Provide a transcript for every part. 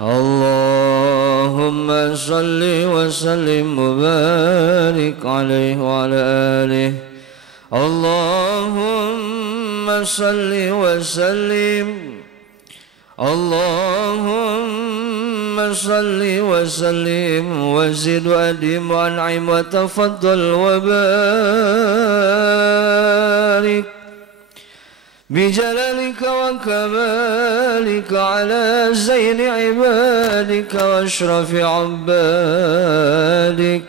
اللهم صل وسلم وبارك عليه وعلى آله. اللهم صل وسلم، اللهم صل وسلم وزد وأدم وأنعم وتفضل وبارك بجلالك وكمالك على زين عبادك واشرف عبادك،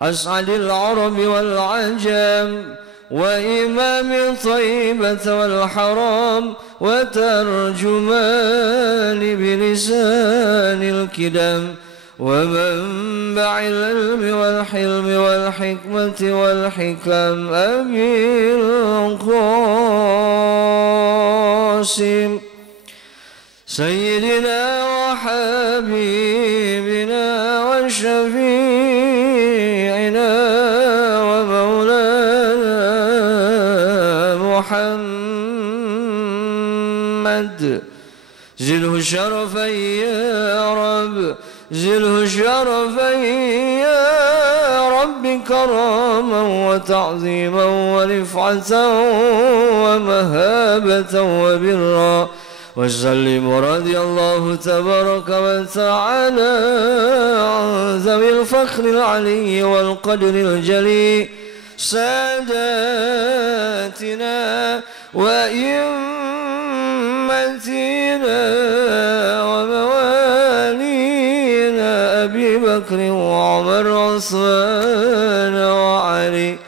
أسعد العرب والعجم وإمام طيبة والحرام وترجمان بلسان الكدم ومنبع العلم والحلم والحكمة والحكم أبي القاسم سيدنا وحبيبنا وشفيعنا ومولانا محمد، زده شرفا يا رب، زده شرفا يا رب، كراما وتعظيما ورفعة ومهابة وبرا. وسلم رضي الله تبارك وتعالى عن ذوي الفخر العلي والقدر الجلي ساداتنا وإمتنا وموالينا أبي بكر وعمر وعثمان وعلي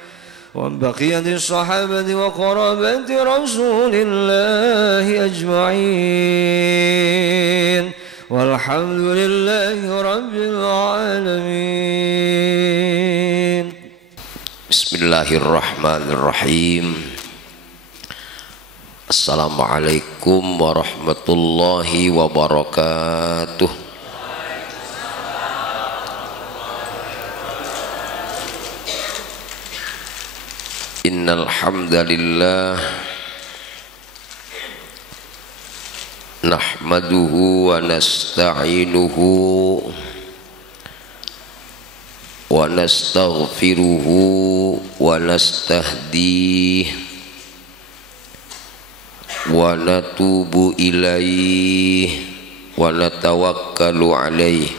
ومن بقية الصحابة وقرابة رسول الله أجمعين، والحمد لله رب العالمين. بسم الله الرحمن الرحيم. Assalamualaikum warahmatullahi wabarakatuh. Innal hamdalillah nahmaduhu wa nasta'inuhu wa nastaghfiruhu wa nastahdihi wa natubu ilaihi wa natawakkalu alaihi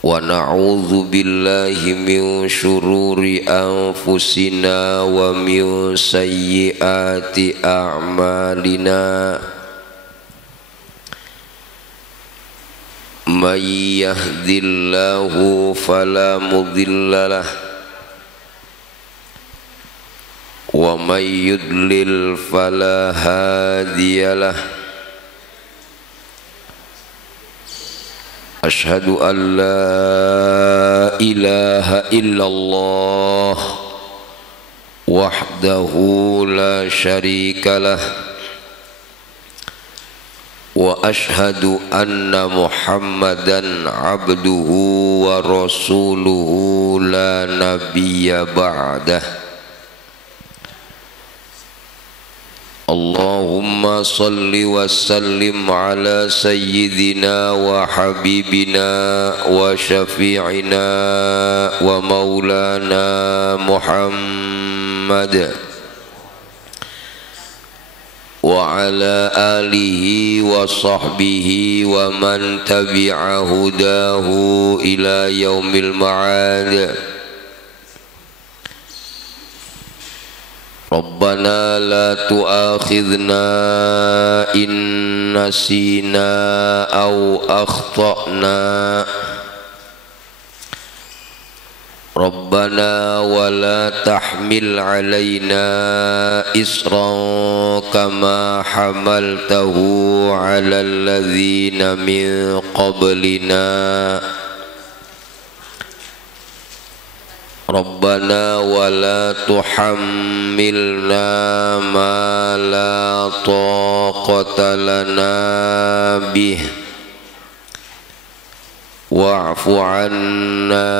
wa na'udzu billahi min syururi anfusina wa min sayyiati a'malina. May yahdillahu fala mudhillalah wa may yudlil fala hadiyalah. Ashhadu an la ilaha illallah wahdahu la syarika lah wa ashhadu anna Muhammadan abduhu wa rasuluhu la nabiyya ba'dah. Allahumma salli wa sallim ala sayyidina wa habibina wa syafi'ina wa maulana Muhammad wa ala alihi wa sahbihi wa man tabi'a hudahu ila yaumil ma'ad. Rabbana la tu'akhidhna in nasina aw akhtana. Rabbana wa la tahmil alaina isran kama hamaltahu ala alladhina min qablina. Rabbana wa la tuhammilna ma la taqata lana bih wa'fu anna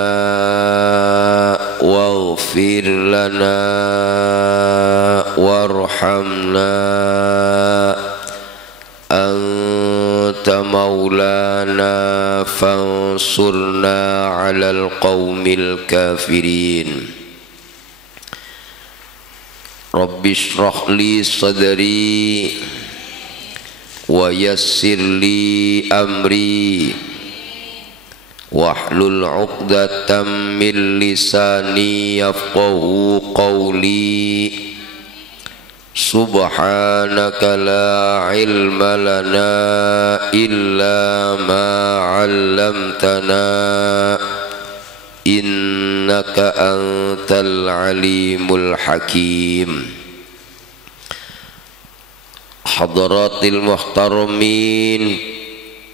waghfir lana warhamna anta maulana fansurna 'alal qaumil kafirin. Rabbi shrah li sadri wa yassir li amri wahlul 'uqdatam min lisani yafqahu qawli. Subhanaka la ilma lana illa ma 'allamtana innaka antal alimul hakim. Hadratil muhtaramin,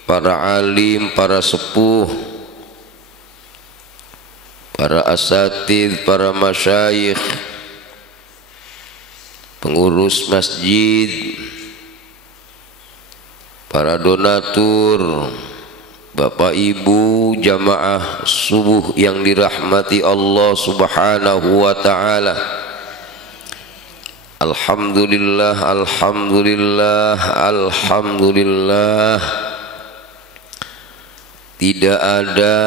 para alim, para sepuh, para asatidz, para masyayikh, pengurus masjid, para donatur, Bapak Ibu jamaah subuh yang dirahmati Allah Subhanahu wa taala. Alhamdulillah, alhamdulillah, alhamdulillah. Tidak ada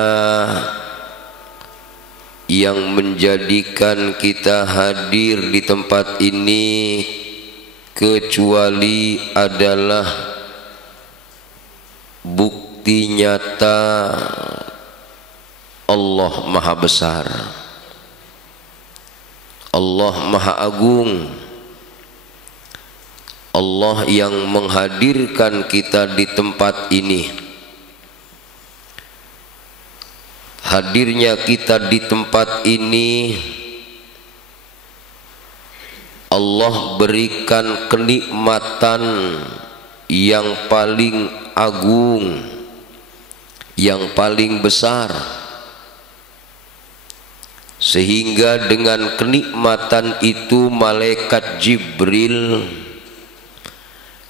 yang menjadikan kita hadir di tempat ini kecuali adalah bukti nyata Allah Maha Besar, Allah Maha Agung, Allah yang menghadirkan kita di tempat ini. Hadirnya kita di tempat ini Allah berikan kenikmatan yang paling agung, yang paling besar, sehingga dengan kenikmatan itu malaikat Jibril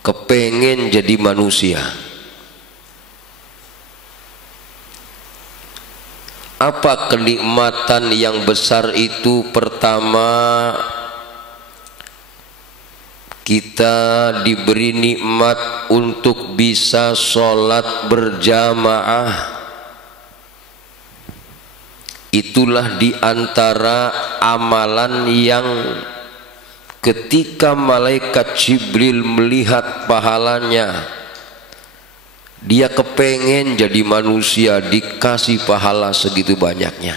kepengen jadi manusia. Apa kenikmatan yang besar itu? Pertama, kita diberi nikmat untuk bisa sholat berjamaah. Itulah di antara amalan yang ketika malaikat Jibril melihat pahalanya, dia kepengen jadi manusia, dikasih pahala segitu banyaknya.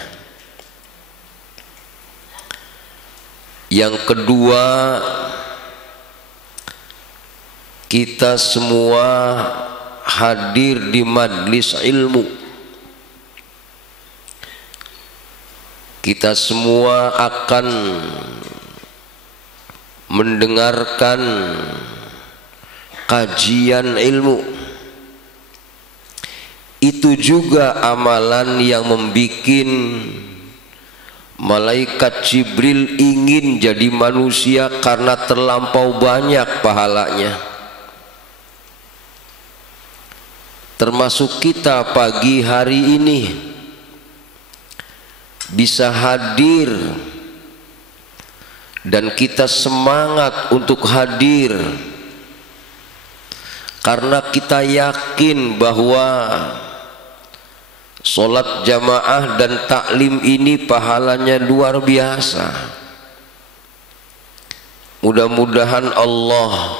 Yang kedua, kita semua hadir di majlis ilmu. Kita semua akan mendengarkan kajian ilmu. Itu juga amalan yang membuat malaikat Jibril ingin jadi manusia karena terlampau banyak pahalanya. Termasuk kita pagi hari ini bisa hadir, dan kita semangat untuk hadir karena kita yakin bahwa sholat jamaah dan taklim ini pahalanya luar biasa. Mudah-mudahan Allah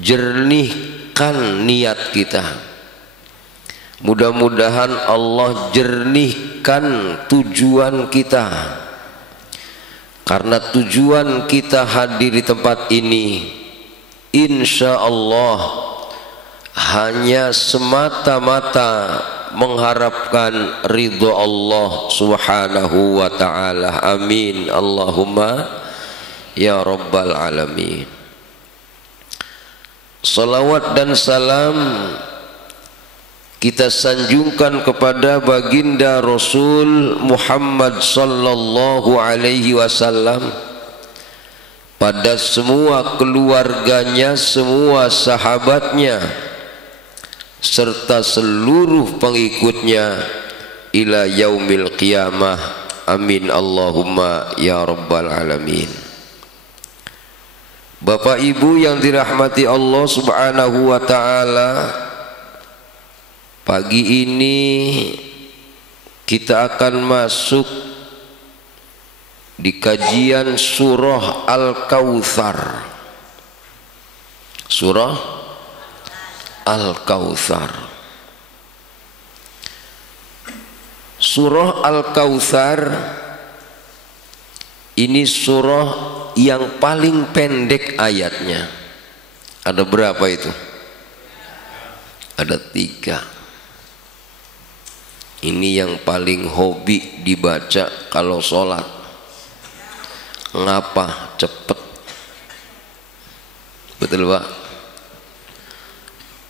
jernihkan niat kita. Mudah-mudahan Allah jernihkan tujuan kita. Karena tujuan kita hadir di tempat ini, insya Allah hanya semata-mata mengharapkan ridho Allah Subhanahu wa ta'ala. Amin Allahumma ya rabbal alamin. Salawat dan salam kita sanjungkan kepada baginda Rasul Muhammad sallallahu alaihi wasallam, pada semua keluarganya, semua sahabatnya, serta seluruh pengikutnya ila yaumil qiyamah. Amin Allahumma ya rabbal alamin. Bapak Ibu yang dirahmati Allah Subhanahu wa taala, pagi ini kita akan masuk di kajian surah Al-Kautsar. Surah Al-Kautsar. Surah Al-Kautsar ini surah yang paling pendek ayatnya. Ada berapa itu? Ada 3. Ini yang paling hobi dibaca kalau sholat. Ngapa? Cepet. Betul Pak?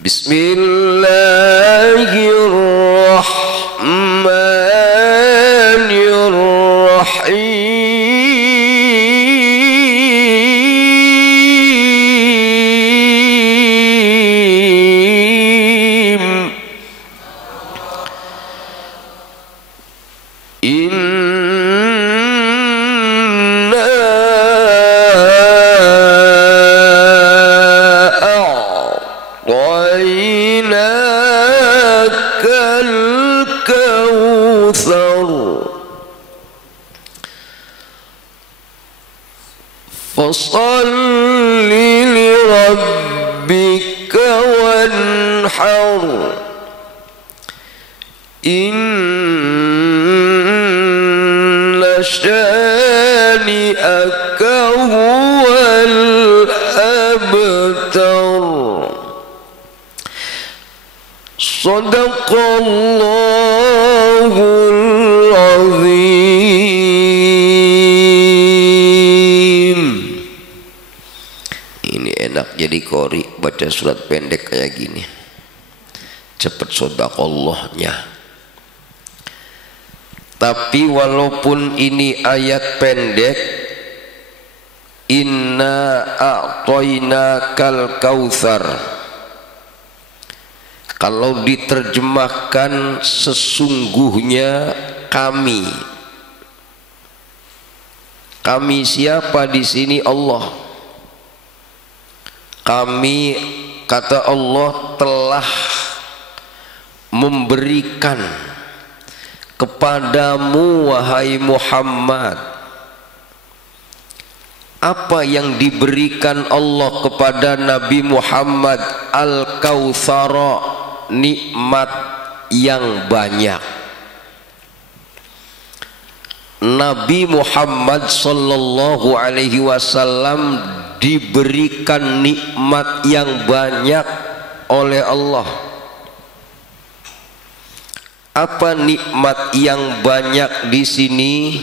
Bismillahirrahmanirrahim. فصل لربك وانحر إن شانئك هو الأبتر. صدق الله العظيم. Ini enak jadi qori baca surat pendek kayak gini, cepet sodaqallahnya. Tapi walaupun ini ayat pendek, inna a'tainakal kautsar, kalau diterjemahkan sesungguhnya kami siapa di sini? Allah. Kami, kata Allah, telah memberikan kepadamu wahai Muhammad. Apa yang diberikan Allah kepada Nabi Muhammad? Al-Kautsara, nikmat yang banyak. Nabi Muhammad sallallahu alaihi wasallam diberikan nikmat yang banyak oleh Allah. Apa nikmat yang banyak di sini?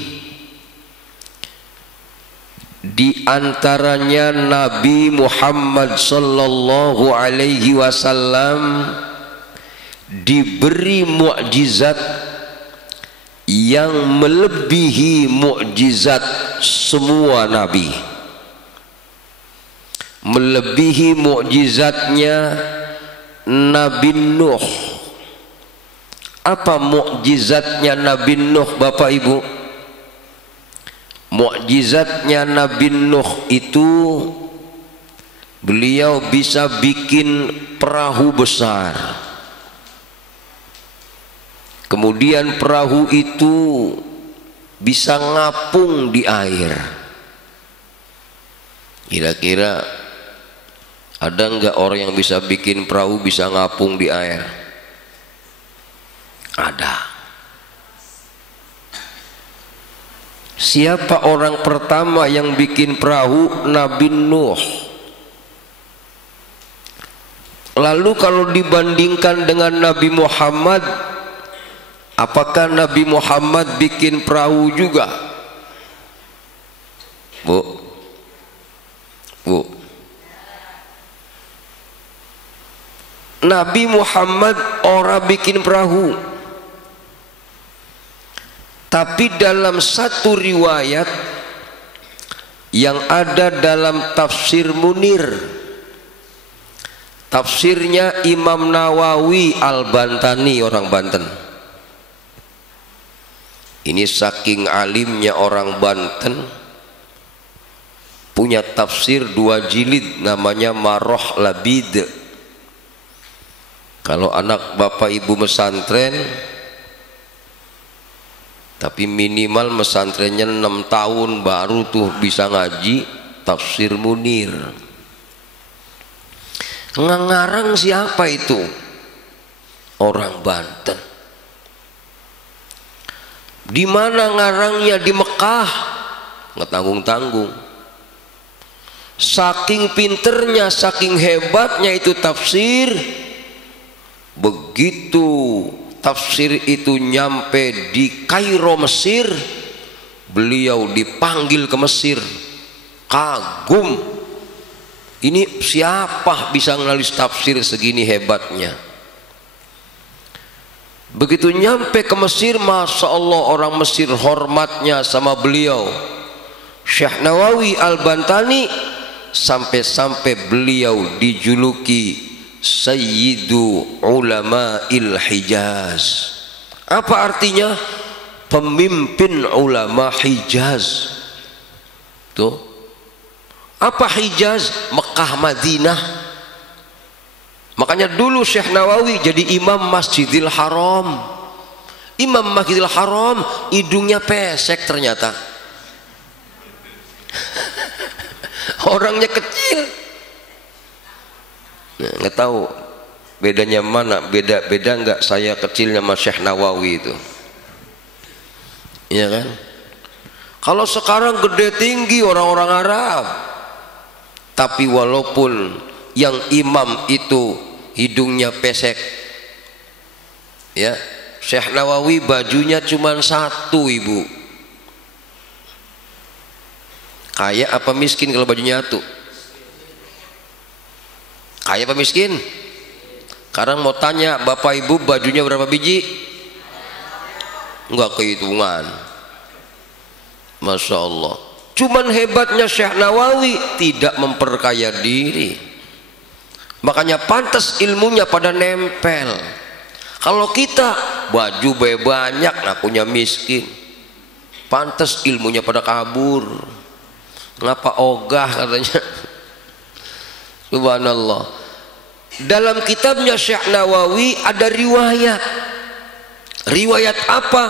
Di antaranya Nabi Muhammad sallallahu alaihi wasallam diberi mukjizat yang melebihi mukjizat semua nabi. Melebihi mukjizatnya Nabi Nuh. Apa mukjizatnya Nabi Nuh Bapak Ibu? Mukjizatnya Nabi Nuh itu beliau bisa bikin perahu besar. Kemudian perahu itu bisa ngapung di air. Kira-kira ada enggak orang yang bisa bikin perahu bisa ngapung di air? Ada. Siapa orang pertama yang bikin perahu? Nabi Nuh. Lalu kalau dibandingkan dengan Nabi Muhammad, apakah Nabi Muhammad bikin perahu juga? Bu, Nabi Muhammad orang bikin perahu. Tapi dalam satu riwayat yang ada dalam tafsir Munir, tafsirnya Imam Nawawi Al-Bantani, orang Banten. Ini saking alimnya orang Banten, punya tafsir 2 jilid namanya Maroh Labid. Kalau anak bapak ibu mesantren tapi minimal mesantrennya 6 tahun baru tuh bisa ngaji tafsir Munir. Ngarang siapa itu? Orang Banten. Di mana ngarangnya? Di Mekah. Nggak tanggung-tanggung. Saking pinternya, saking hebatnya itu tafsir. Begitu tafsir itu nyampe di Kairo, Mesir, beliau dipanggil ke Mesir. Kagum, ini siapa bisa ngalis tafsir segini hebatnya. Begitu nyampe ke Mesir, Masya Allah, orang Mesir hormatnya sama beliau. Syekh Nawawi Al-Bantani, sampai-sampai beliau dijuluki Sayyidu Ulama'il Hijaz. Apa artinya? Pemimpin ulama Hijaz. Tuh. Apa Hijaz? Mekah, Madinah. Makanya dulu Syekh Nawawi jadi imam Masjidil Haram. Imam Masjidil Haram hidungnya pesek ternyata. Orangnya kecil. Nah, nggak tahu bedanya mana, beda nggak saya kecilnya sama Syekh Nawawi itu. Iya kan? Kalau sekarang gede tinggi orang-orang Arab. Tapi walaupun yang imam itu hidungnya pesek, ya, Syekh Nawawi bajunya cuma 1, ibu. Kaya apa miskin kalau bajunya 1? Kaya apa miskin? Sekarang mau tanya bapak ibu, bajunya berapa biji? Enggak kehitungan. Masya Allah. Cuman hebatnya Syekh Nawawi tidak memperkaya diri. Makanya pantas ilmunya pada nempel. Kalau kita baju banyak, ngakunya miskin, pantas ilmunya pada kabur. Ngapa ogah katanya. Subhanallah. Dalam kitabnya Syekh Nawawi ada riwayat. Riwayat apa?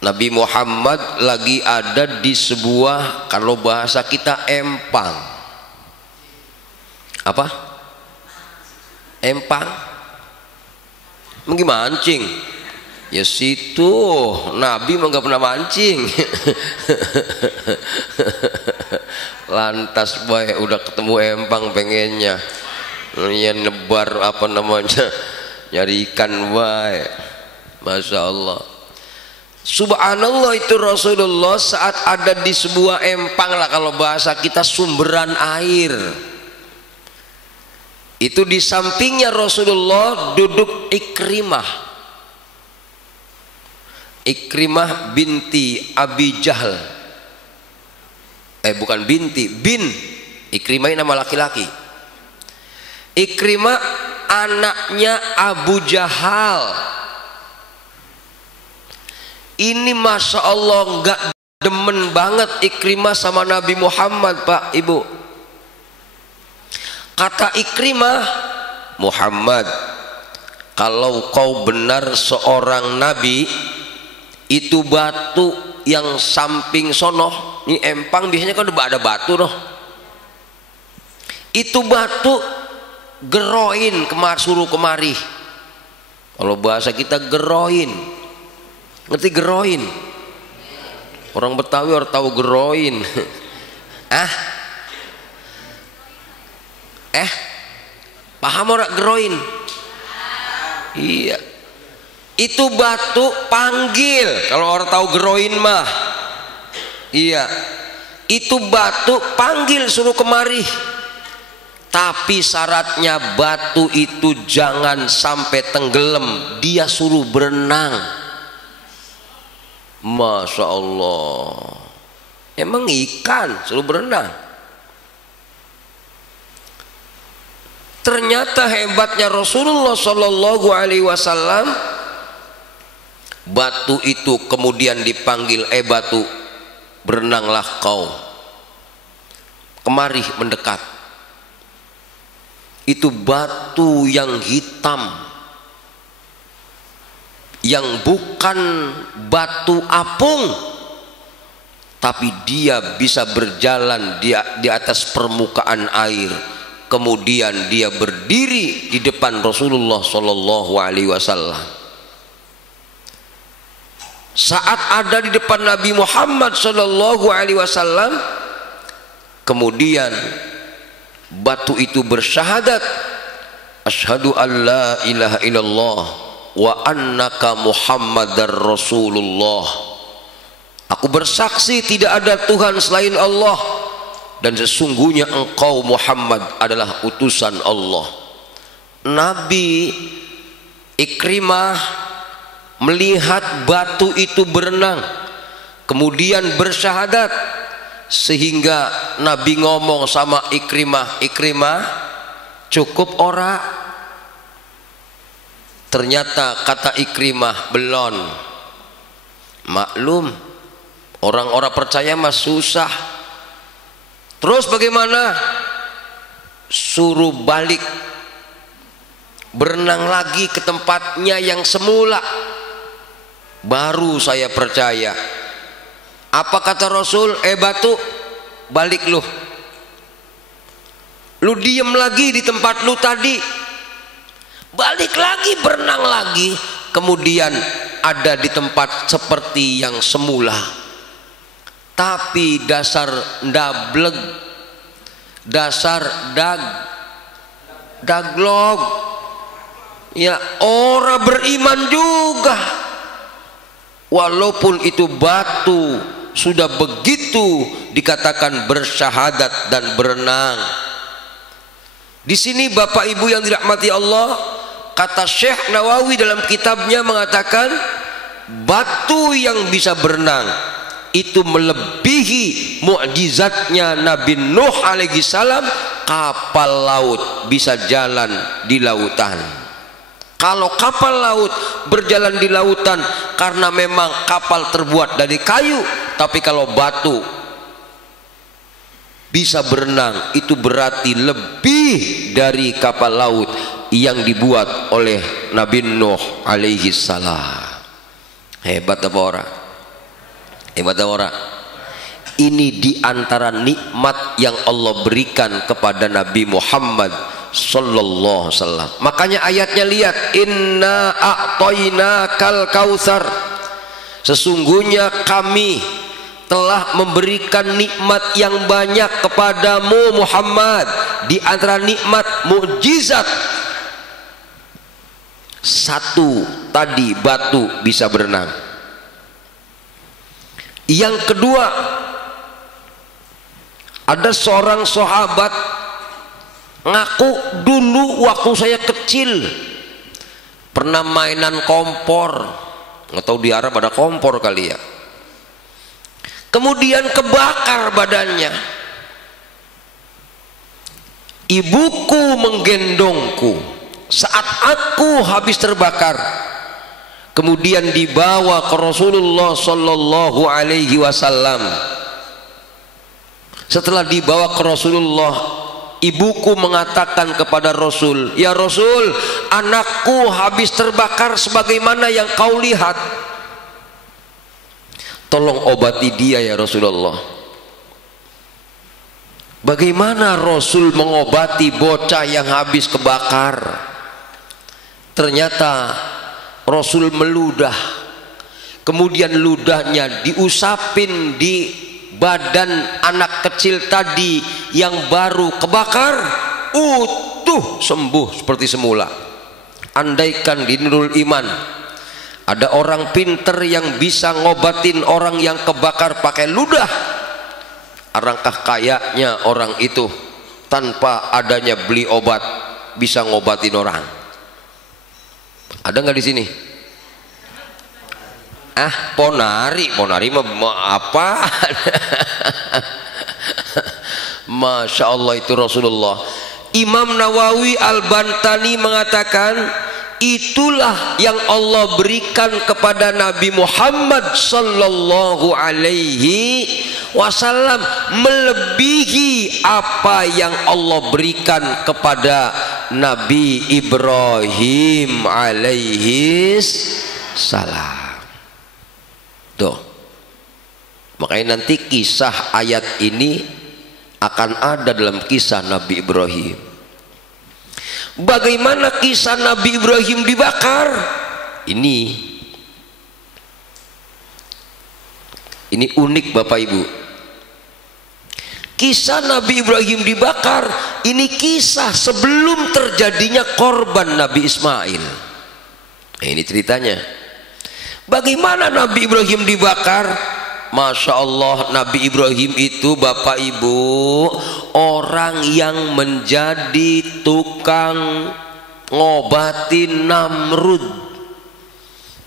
Nabi Muhammad lagi ada di sebuah, kalau bahasa kita, empang. Apa? Empang? Mungkin mancing. Ya situ, Nabi mah nggak pernah mancing. Lantas baik udah ketemu empang pengennya. Ya nebar apa namanya? Nyari ikan baik. Masya Allah. Subhanallah, itu Rasulullah saat ada di sebuah empang lah, kalau bahasa kita sumberan air. Itu di sampingnya Rasulullah duduk Ikrimah. Ikrimah binti Abi Jahal. Bukan binti, bin. Ikrimah ini nama laki-laki. Ikrimah anaknya Abu Jahal. Ini Masya Allah nggak demen banget Ikrimah sama Nabi Muhammad, Pak Ibu. Kata Ikrimah, Muhammad, kalau kau benar seorang Nabi, itu batu yang samping sono, ini empang biasanya kan udah ada batu loh. Itu batu geroin suruh kemari. Kalau bahasa kita geroin. Ngerti geroin? Orang Betawi harus tahu geroin. Paham orang geroin? Iya. Itu batu panggil. Kalau orang tahu geroin mah. Iya. Itu batu panggil suruh kemari. Tapi syaratnya batu itu jangan sampai tenggelam. Dia suruh berenang. Masya Allah. Emang ikan suruh berenang. Ternyata hebatnya Rasulullah Shallallahu Alaihi Wasallam, batu itu kemudian dipanggil, batu berenanglah kau. kemari mendekat. Itu batu yang hitam, yang bukan batu apung, tapi dia bisa berjalan di atas permukaan air. Kemudian dia berdiri di depan Rasulullah Shallallahu Alaihi Wasallam. Saat ada di depan Nabi Muhammad Shallallahu Alaihi Wasallam, kemudian batu itu bersyahadat, asyhadu an la ilaha illallah wa annaka Muhammadar Rasulullah. Aku bersaksi tidak ada Tuhan selain Allah, dan sesungguhnya engkau Muhammad adalah utusan Allah. Nabi Ikrimah melihat batu itu berenang, kemudian bersyahadat, sehingga Nabi ngomong sama Ikrimah, Ikrimah, cukup ora? Ternyata kata Ikrimah, belum. Maklum, orang-orang percaya mah susah. Terus bagaimana? Suruh balik, berenang lagi ke tempatnya yang semula, baru saya percaya. Apa kata Rasul? Batu, balik lu. Lu diem lagi di tempat lu tadi. Balik lagi, berenang lagi. Kemudian ada di tempat seperti yang semula. Tapi dasar ndableg, dasar daglog, ya orang beriman juga. Walaupun itu batu sudah begitu dikatakan bersyahadat dan berenang. Di sini Bapak Ibu yang dirahmati Allah, kata Syekh Nawawi dalam kitabnya mengatakan batu yang bisa berenang itu melebihi mukjizatnya Nabi Nuh alaihi salam. Kapal laut bisa jalan di lautan. Kalau kapal laut berjalan di lautan karena memang kapal terbuat dari kayu, tapi kalau batu bisa berenang, itu berarti lebih dari kapal laut yang dibuat oleh Nabi Nuh alaihi salam. Hebat apa orang? Hebat apa orang? Ini diantara nikmat yang Allah berikan kepada Nabi Muhammad sallallahu alaihi wasallam. Makanya ayatnya lihat, inna a'tainakal kautsar, sesungguhnya kami telah memberikan nikmat yang banyak kepadamu Muhammad. Di antara nikmat mukjizat satu tadi, batu bisa berenang. Yang kedua, ada seorang sahabat ngaku, dulu waktu saya kecil pernah mainan kompor. Nggak tahu di Arab ada kompor kali ya. Kemudian kebakar badannya. Ibuku menggendongku saat aku habis terbakar. Kemudian dibawa ke Rasulullah sallallahu alaihi wasallam. Setelah dibawa ke Rasulullah, ibuku mengatakan kepada Rasul, ya Rasul, anakku habis terbakar sebagaimana yang kau lihat. Tolong obati dia ya Rasulullah. Bagaimana Rasul mengobati bocah yang habis kebakar? Ternyata Rasul meludah, kemudian ludahnya diusapin di badan anak kecil tadi yang baru kebakar, utuh sembuh seperti semula. Andaikan di Nurul Iman ada orang pinter yang bisa ngobatin orang yang kebakar pakai ludah, alangkah kayaknya orang itu tanpa adanya beli obat bisa ngobatin orang. Ada nggak di sini? Ponari mah apa? Masya Allah, itu Rasulullah. Imam Nawawi Al-Bantani mengatakan itulah yang Allah berikan kepada Nabi Muhammad sallallahu alaihi wasallam melebihi apa yang Allah berikan kepada Nabi Ibrahim alaihi salam. Tuh, makanya nanti kisah ayat ini akan ada dalam kisah Nabi Ibrahim. Bagaimana kisah Nabi Ibrahim dibakar? Ini unik Bapak Ibu. Kisah Nabi Ibrahim dibakar ini kisah sebelum terjadinya korban Nabi Ismail. Nah, ini ceritanya. Bagaimana Nabi Ibrahim dibakar? Masya Allah, Nabi Ibrahim itu Bapak Ibu orang yang menjadi tukang ngobatin Namrud.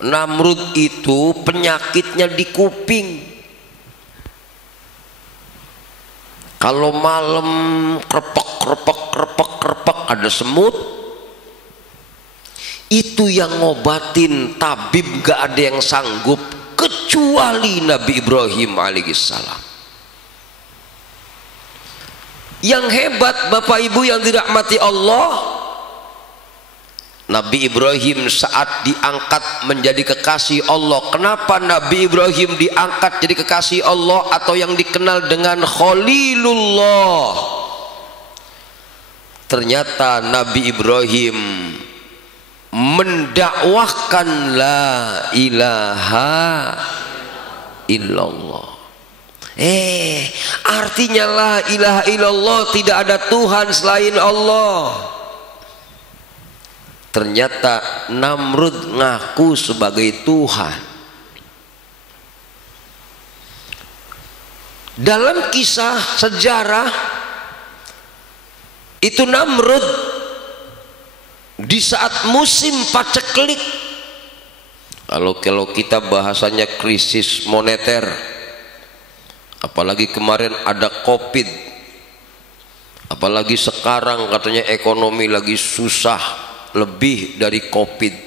Namrud itu penyakitnya di kuping. Kalau malam krepek ada semut, itu yang ngobatin tabib gak ada yang sanggup kecuali Nabi Ibrahim alaihissalam. Yang hebat Bapak Ibu yang dirahmati Allah, Nabi Ibrahim saat diangkat menjadi kekasih Allah. Kenapa Nabi Ibrahim diangkat jadi kekasih Allah atau yang dikenal dengan Khalilullah? Ternyata Nabi Ibrahim mendakwahkan la ilaha illallah. Artinya la ilaha illallah, tidak ada Tuhan selain Allah. Ternyata Namrud ngaku sebagai Tuhan. Dalam kisah sejarah itu Namrud di saat musim paceklik, kalau kita bahasanya krisis moneter, apalagi kemarin ada Covid, apalagi sekarang katanya ekonomi lagi susah, lebih dari Covid.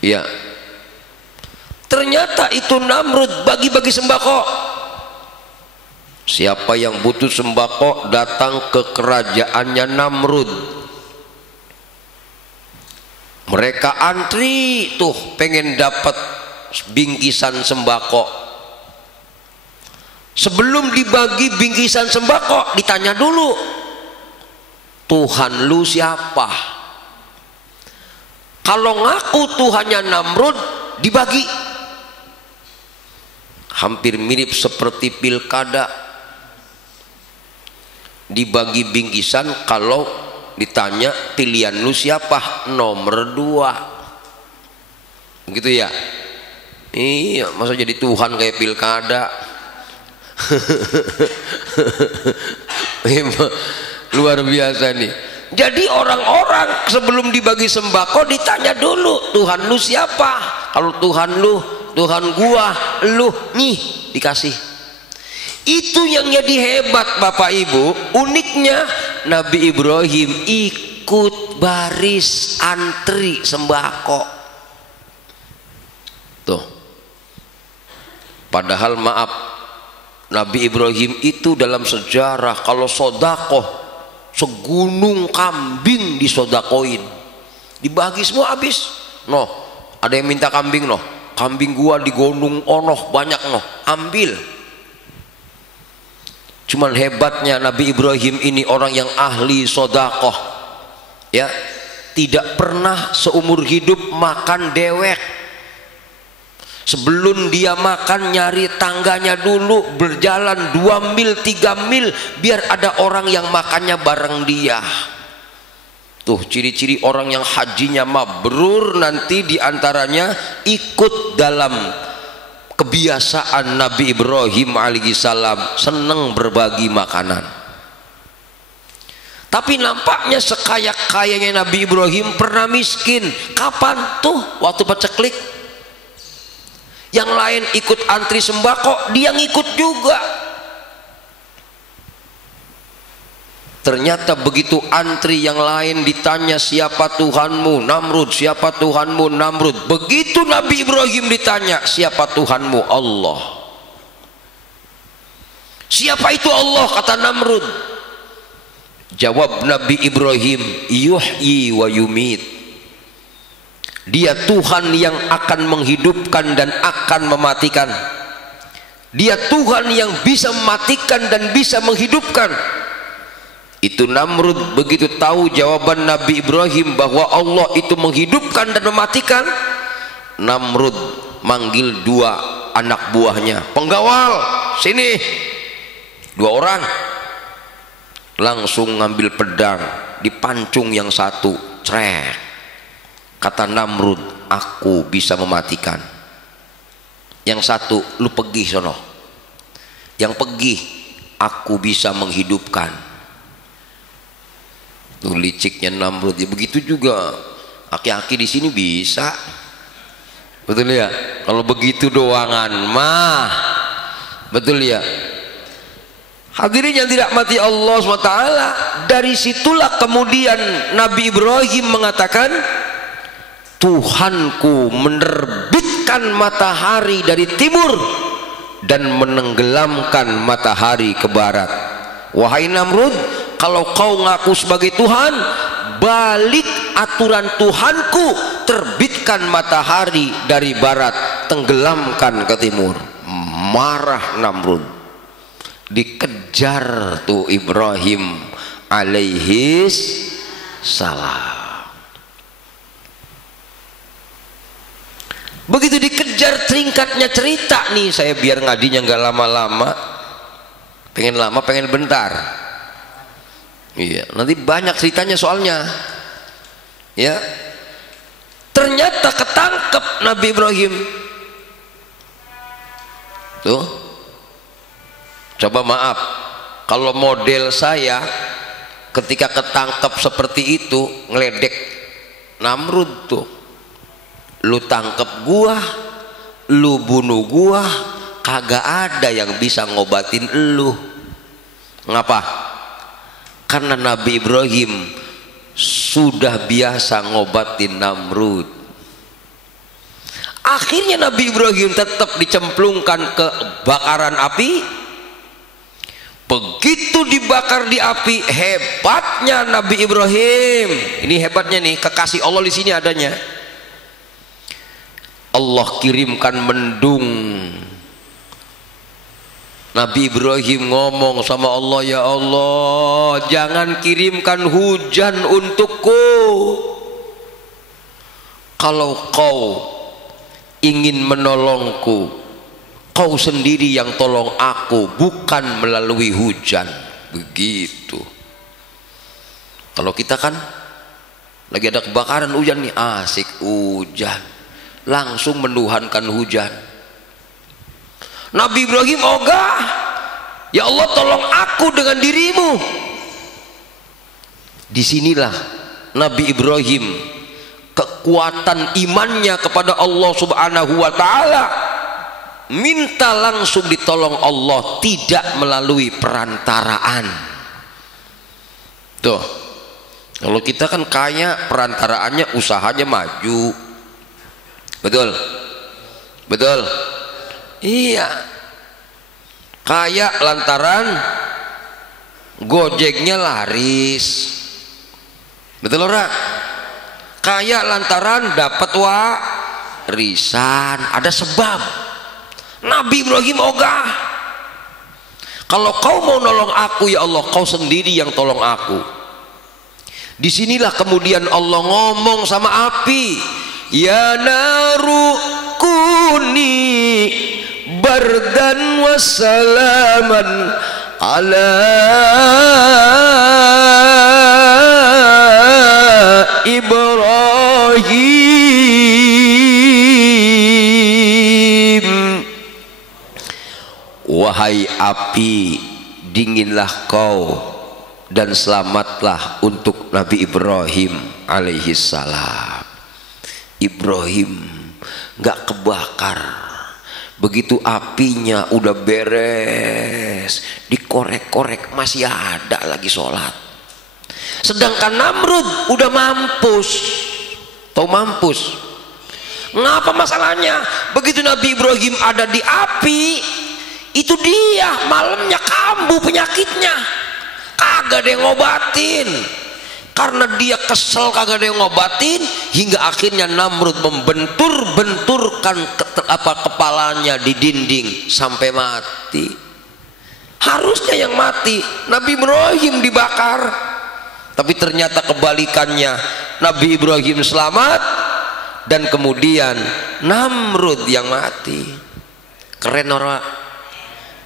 Ya, ternyata itu Namrud bagi-bagi sembako. Siapa yang butuh sembako datang ke kerajaannya Namrud. Mereka antri tuh pengen dapat bingkisan sembako. Sebelum dibagi bingkisan sembako ditanya dulu, Tuhan lu siapa? Kalau ngaku Tuhannya Namrud dibagi. Hampir mirip seperti pilkada, dibagi bingkisan. Kalau ditanya pilihan lu siapa, nomor 2, gitu ya. Iya, masa jadi Tuhan kayak pilkada? Luar biasa nih. Jadi orang-orang sebelum dibagi sembako ditanya dulu, Tuhan lu siapa? Kalau Tuhan lu, Tuhan gua, lu nih dikasih. Itu yang jadi hebat Bapak Ibu. Uniknya Nabi Ibrahim ikut baris antri sembako. Tuh. Padahal maaf, Nabi Ibrahim itu dalam sejarah kalau sodakoh segunung kambing disodakoin, dibagi semua habis. Noh, ada yang minta kambing, noh, kambing gua digondong onoh banyak, noh, ambil. Cuman hebatnya Nabi Ibrahim ini orang yang ahli sodakoh, ya, tidak pernah seumur hidup makan dewek. Sebelum dia makan nyari tangganya dulu, berjalan 2 mil 3 mil biar ada orang yang makannya bareng dia. Tuh ciri-ciri orang yang hajinya mabrur, nanti diantaranya ikut dalam kebiasaan Nabi Ibrahim alaihissalam, seneng berbagi makanan. Tapi nampaknya sekaya-kayanya Nabi Ibrahim pernah miskin. Kapan tuh? Waktu paceklik. Yang lain ikut antri sembako, dia ngikut juga. Ternyata begitu antri yang lain ditanya siapa Tuhanmu, Namrud, siapa Tuhanmu, Namrud. Begitu Nabi Ibrahim ditanya siapa Tuhanmu, Allah. Siapa itu Allah? Kata Namrud. Jawab Nabi Ibrahim, yuhyi wa yumit. Dia Tuhan yang akan menghidupkan dan akan mematikan. Dia Tuhan yang bisa mematikan dan bisa menghidupkan. Itu Namrud begitu tahu jawaban Nabi Ibrahim bahwa Allah itu menghidupkan dan mematikan, Namrud manggil 2 anak buahnya, penggawal, sini. 2 orang langsung ngambil pedang, dipancung yang satu, crek. Kata Namrud, aku bisa mematikan. Yang satu, lu pergi sono. Yang pergi, aku bisa menghidupkan. Tuh liciknya Namrud. Ya begitu juga aki-aki di sini bisa. Betul ya? Kalau begitu doangan mah, betul ya? Hadirin yang tidak mati Allah SWT, dari situlah kemudian Nabi Ibrahim mengatakan, Tuhanku menerbitkan matahari dari timur dan menenggelamkan matahari ke barat. Wahai Namrud, kalau kau ngaku sebagai Tuhan, balik aturan Tuhanku, terbitkan matahari dari barat, tenggelamkan ke timur. Marah Namrud. Dikejar tuh Ibrahim alaihis salam. Begitu dikejar, teringkatnya cerita nih, saya biar ngadinya nggak lama-lama, pengen lama pengen bentar. Iya, nanti banyak ceritanya soalnya. Ya, ternyata ketangkep Nabi Ibrahim. Tuh. Coba maaf, kalau model saya ketika ketangkep seperti itu ngeledek Namrud tuh, lu tangkep gua, lu bunuh gua, kagak ada yang bisa ngobatin lu. Ngapa? Karena Nabi Ibrahim sudah biasa ngobatin Namrud. Akhirnya Nabi Ibrahim tetap dicemplungkan ke bakaran api. Begitu dibakar di api, hebatnya Nabi Ibrahim. Ini hebatnya nih, kekasih Allah di sini adanya. Allah kirimkan mendung. Nabi Ibrahim ngomong sama Allah, ya Allah, jangan kirimkan hujan untukku. Kalau kau ingin menolongku, kau sendiri yang tolong aku, bukan melalui hujan. Begitu. Kalau kita kan lagi ada kebakaran, hujan nih, asik hujan, langsung menuhankan hujan. Nabi Ibrahim ogah, ya Allah tolong aku dengan dirimu. Disinilah Nabi Ibrahim kekuatan imannya kepada Allah Subhanahu wa ta'ala, minta langsung ditolong Allah, tidak melalui perantaraan. Tuh, kalau kita kan kaya, perantaraannya usahanya maju. Betul? Betul? Iya. Kaya lantaran Gojeknya laris. Betul ora? Kaya lantaran dapat warisan, ada sebab. Nabi Ibrahim ogah, kalau kau mau nolong aku ya Allah, kau sendiri yang tolong aku. Disinilah kemudian Allah ngomong sama api, ya naru kuni bardan wassalaman ala Ibrahim. Wahai api, dinginlah kau dan selamatlah untuk Nabi Ibrahim alaihi salam. Ibrahim gak kebakar, begitu apinya udah beres, dikorek-korek masih ada lagi sholat. Sedangkan Namrud udah mampus. Tahu mampus? Ngapa masalahnya? Begitu Nabi Ibrahim ada di api, Itu dia malamnya kambuh penyakitnya, kagak ada yang ngobatin. Karena dia kesel kagak ada yang ngobatin, hingga akhirnya Namrud membentur-benturkan kepalanya di dinding sampai mati. Harusnya yang mati Nabi Ibrahim dibakar, tapi ternyata kebalikannya, Nabi Ibrahim selamat dan kemudian Namrud yang mati. Keren ora?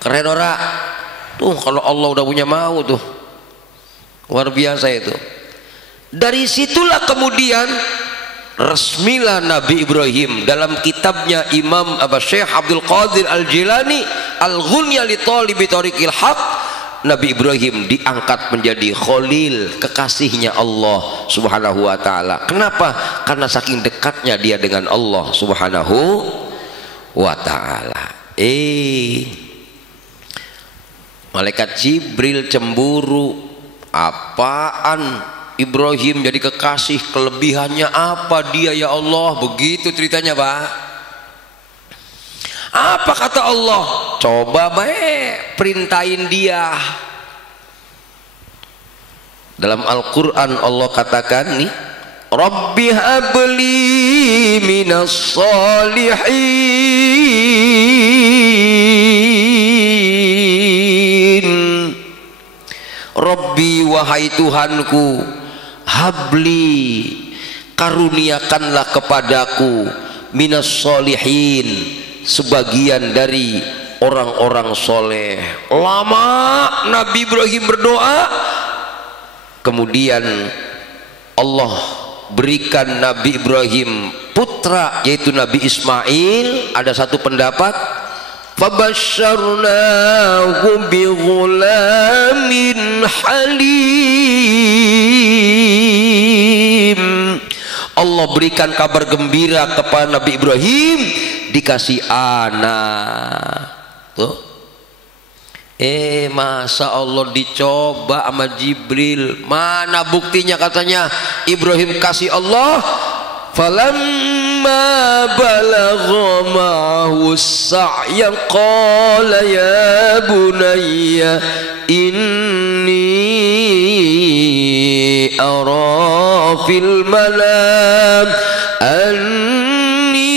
Keren ora? Tuh kalau Allah udah punya mau tuh luar biasa itu. Dari situlah kemudian resmilah Nabi Ibrahim dalam kitabnya Imam Syekh Abdul Qadir Al-Jilani Al-Ghunya li Talibi Tariqil Haq, Nabi Ibrahim diangkat menjadi khalil, kekasihnya Allah Subhanahu wa taala. Kenapa? Karena saking dekatnya dia dengan Allah Subhanahu wa taala. Malaikat Jibril cemburu. Apaan? Ibrahim jadi kekasih, kelebihannya apa dia ya Allah? Begitu ceritanya, Pak. Apa kata Allah? Coba baik perintahin dia. Dalam Al-Quran Allah katakan nih, Rabbi habli minas salihin. Rabbi wahai Tuhanku, habli karuniakanlah kepadaku minas solihin, sebagian dari orang-orang soleh. Lama Nabi Ibrahim berdoa, kemudian Allah berikan Nabi Ibrahim putra yaitu Nabi Ismail. Ada satu pendapat, fabasyarnahu bighulamin halim. Allah berikan kabar gembira kepada Nabi Ibrahim, dikasih anak. Tuh. Masa Allah dicoba sama Jibril. Mana buktinya? Katanya Ibrahim kasih Allah, falamma balagha ma'ahu sa'ya qala ya bunayya inni ara fil manam anni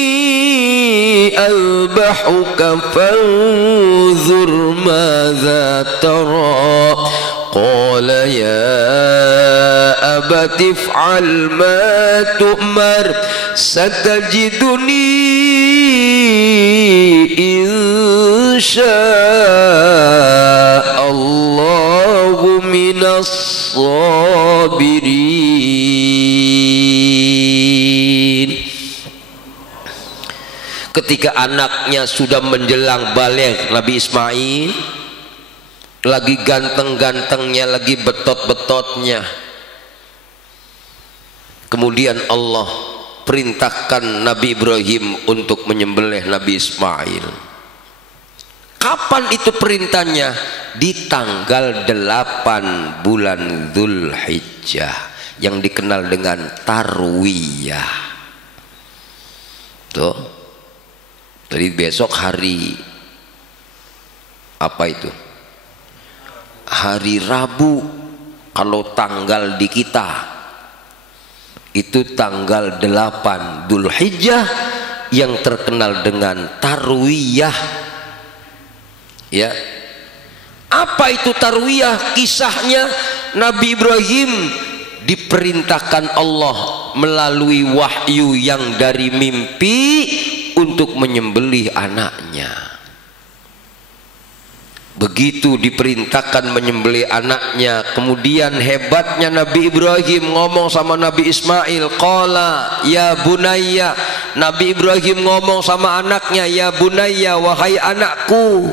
albahuka fanzur madza tara qala ya abati if'al ma tu'mar satajiduni insya'allahu minas sabirin. Ketika anaknya sudah menjelang baligh, Nabi Ismail lagi ganteng-gantengnya, lagi betot-betotnya, kemudian Allah perintahkan Nabi Ibrahim untuk menyembelih Nabi Ismail. Kapan itu perintahnya? Di tanggal 8 bulan Dzulhijjah yang dikenal dengan Tarwiyah. Tuh. Jadi besok hari apa itu? Hari Rabu. Kalau tanggal di kita itu tanggal 8 Dzulhijjah yang terkenal dengan Tarwiyah. Ya. Apa itu Tarwiyah? Kisahnya Nabi Ibrahim diperintahkan Allah melalui wahyu yang dari mimpi untuk menyembelih anaknya. Begitu diperintahkan menyembelih anaknya, kemudian hebatnya Nabi Ibrahim ngomong sama Nabi Ismail, qala ya bunayya. Nabi Ibrahim ngomong sama anaknya, ya bunayya, wahai anakku,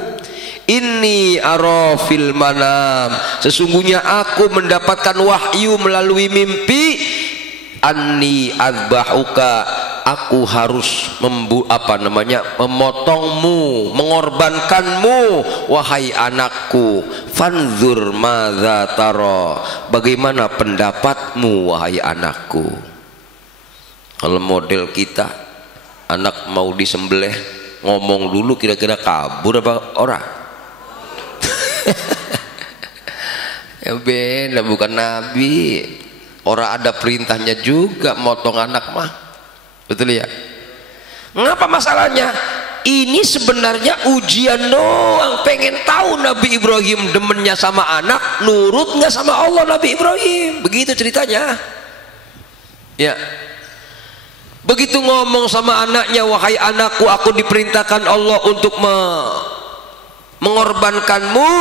inni ara fil manam, sesungguhnya aku mendapatkan wahyu melalui mimpi, anni adzbahuka, aku harus memotongmu, mengorbankanmu, wahai anakku. Fanzur madza tara, bagaimana pendapatmu wahai anakku. Kalau model kita, anak mau disembelih ngomong dulu kira-kira kabur apa orang? Ya beda, bukan nabi. Orang ada perintahnya juga motong anak mah. Betul ya? Ngapa masalahnya? Ini sebenarnya ujian doang, pengen tahu Nabi Ibrahim demennya sama anak, nurut nggak sama Allah Nabi Ibrahim. Begitu ceritanya. Ya. Begitu ngomong sama anaknya, wahai anakku, aku diperintahkan Allah untuk mengorbankanmu.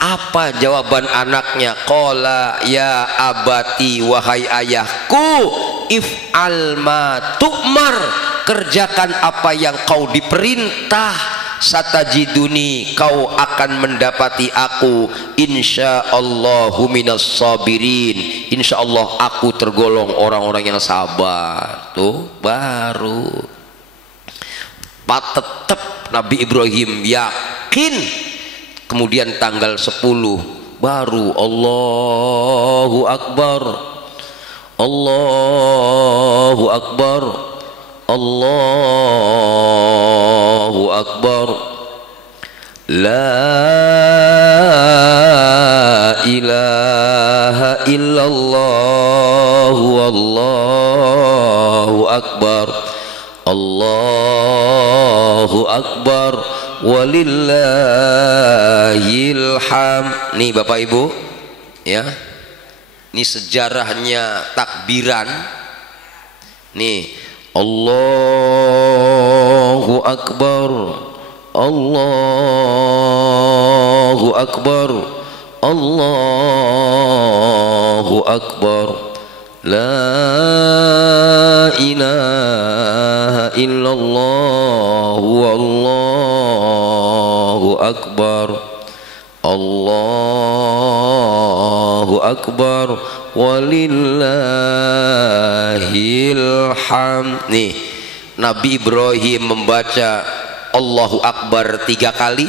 Apa jawaban anaknya? Qala ya abati, wahai ayahku, if'al ma tu'mar, kerjakan apa yang kau diperintah. Satajiduni, kau akan mendapati aku insyaallahu minas sabirin, insyaallah aku tergolong orang-orang yang sabar. Tuh baru tetap Nabi Ibrahim yakin. Kemudian tanggal 10 baru Allahu Akbar, Allahu Akbar, Allahu Akbar, la ilaha illallah, Allahu Akbar, Allahu Akbar, walillahil hamd. Nih Bapak Ibu ya, ini sejarahnya takbiran nih. Allahu Akbar, Allahu Akbar, Allahu Akbar, la ilaha illallah, wallahu akbar, Allahu akbar, walillahil hamd. Nih Nabi Ibrahim membaca Allahu Akbar 3 kali.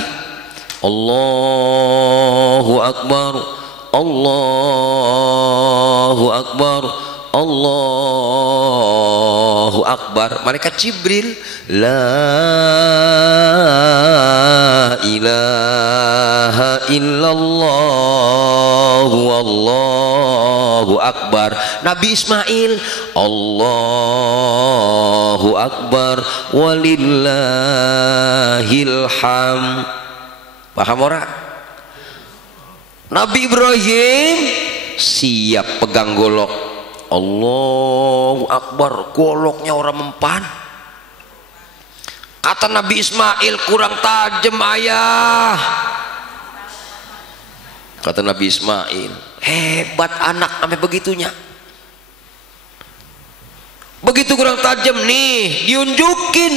Allahu Akbar, Allahu Akbar, Allahu Akbar. Malaikat Jibril, la ilaha illallah, wallahu akbar. Nabi Ismail, Allahu akbar, walillahil hamd. Paham ora? Nabi Ibrahim siap pegang golok. Allahu Akbar, goloknya orang mempan. Kata Nabi Ismail, kurang tajam ayah. Kata Nabi Ismail, hebat anak sampai begitunya. Begitu kurang tajam nih, diunjukin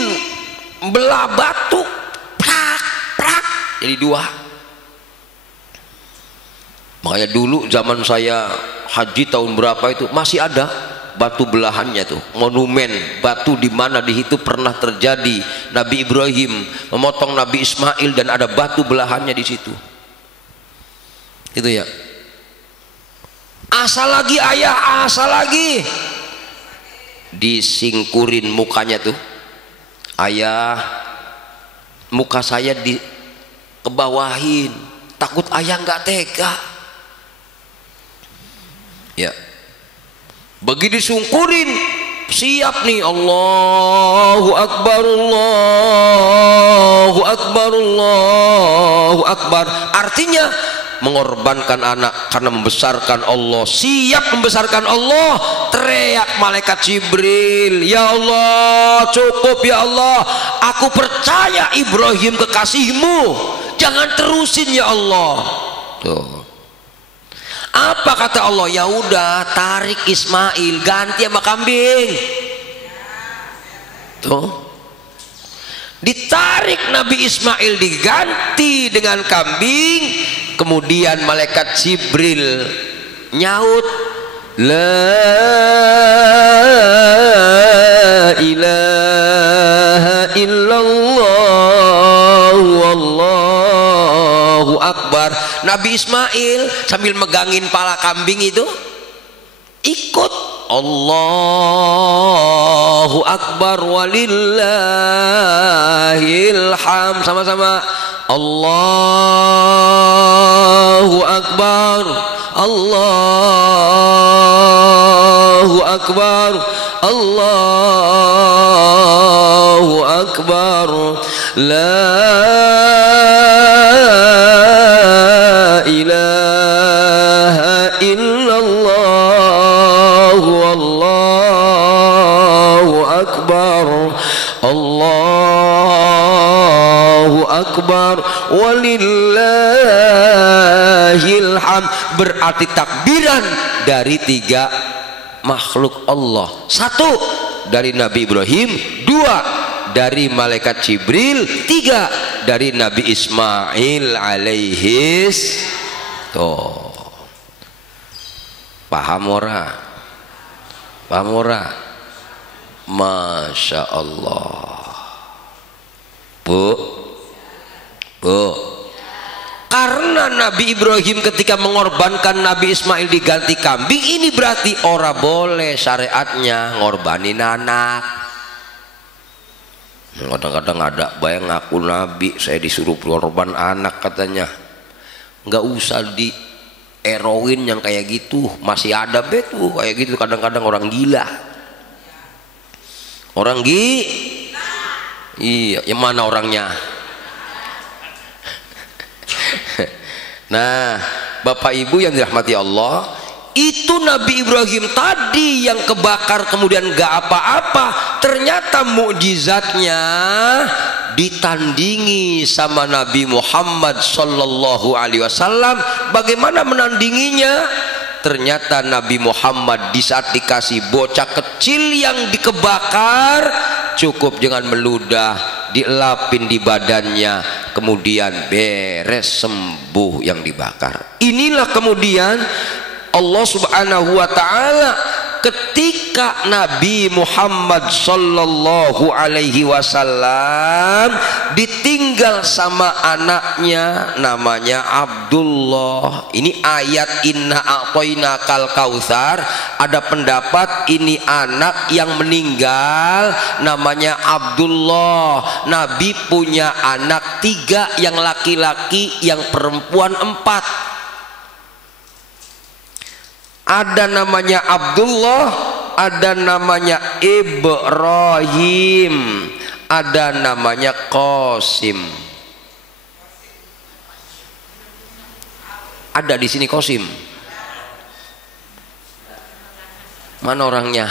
belah batu, prak prak, jadi 2. Makanya dulu zaman saya haji tahun berapa itu masih ada batu belahannya tuh, monumen batu di mana di situ pernah terjadi Nabi Ibrahim memotong Nabi Ismail dan ada batu belahannya di situ. Itu ya. Asal lagi ayah, asal lagi. Disingkurin mukanya tuh. Ayah, muka saya dikebawahin. Takut ayah nggak tega. Ya, begitu disungkurin siap nih, Allahu Akbar, Allahu Akbar, Allahu Akbar. Artinya mengorbankan anak karena membesarkan Allah, siap membesarkan Allah. Teriak malaikat Jibril, ya Allah, cukup ya Allah, aku percaya Ibrahim kekasihmu, jangan terusin ya Allah. Tuh. Apa kata Allah? Ya udah, tarik Ismail, ganti sama kambing. Tuh. Ditarik Nabi Ismail, diganti dengan kambing. Kemudian malaikat Jibril nyaut, la ilaha illallah, wallahu akbar. Nabi Ismail sambil megangin pala kambing itu ikut Allahu akbar walillahil hamd, sama-sama Allahu Akbar, Allahu Akbar, Allahu Akbar, la ilaha illallah, Allahu Akbar, Allahu Akbar, walillahil hamd. Berarti takbiran dari 3 makhluk Allah. 1 dari Nabi Ibrahim, 2 dari malaikat Jibril, 3 dari Nabi Ismail alaihis. Tuh, paham ora? Paham ora? Masya Allah. Bu, karena Nabi Ibrahim ketika mengorbankan Nabi Ismail diganti kambing, ini berarti ora boleh syariatnya ngorbanin anak. Kadang-kadang ada bayang ngaku Nabi, saya disuruh korban anak katanya. Nggak usah di eroin yang kayak gitu, masih ada betul kayak gitu. Kadang-kadang orang gila, orang iya, yang mana orangnya? Nah, Bapak Ibu yang dirahmati Allah, itu Nabi Ibrahim tadi yang kebakar kemudian gak apa-apa, ternyata mukjizatnya ditandingi sama Nabi Muhammad sallallahu alaihi wasallam. Bagaimana menandinginya? Ternyata Nabi Muhammad di saat dikasih bocah kecil yang dikebakar, cukup dengan meludah, dielapin di badannya, kemudian beres, sembuh yang dibakar. Inilah kemudian Allah subhanahu wa ta'ala ketika Nabi Muhammad sallallahu alaihi wasallam ditinggal sama anaknya namanya Abdullah. Ini ayat inna a'tainakal kautsar. Ada pendapat ini anak yang meninggal namanya Abdullah. Nabi punya anak 3, yang laki-laki, yang perempuan 4. Ada namanya Abdullah, ada namanya Ibrahim, ada namanya Qasim. Ada di sini Qasim. Mana orangnya?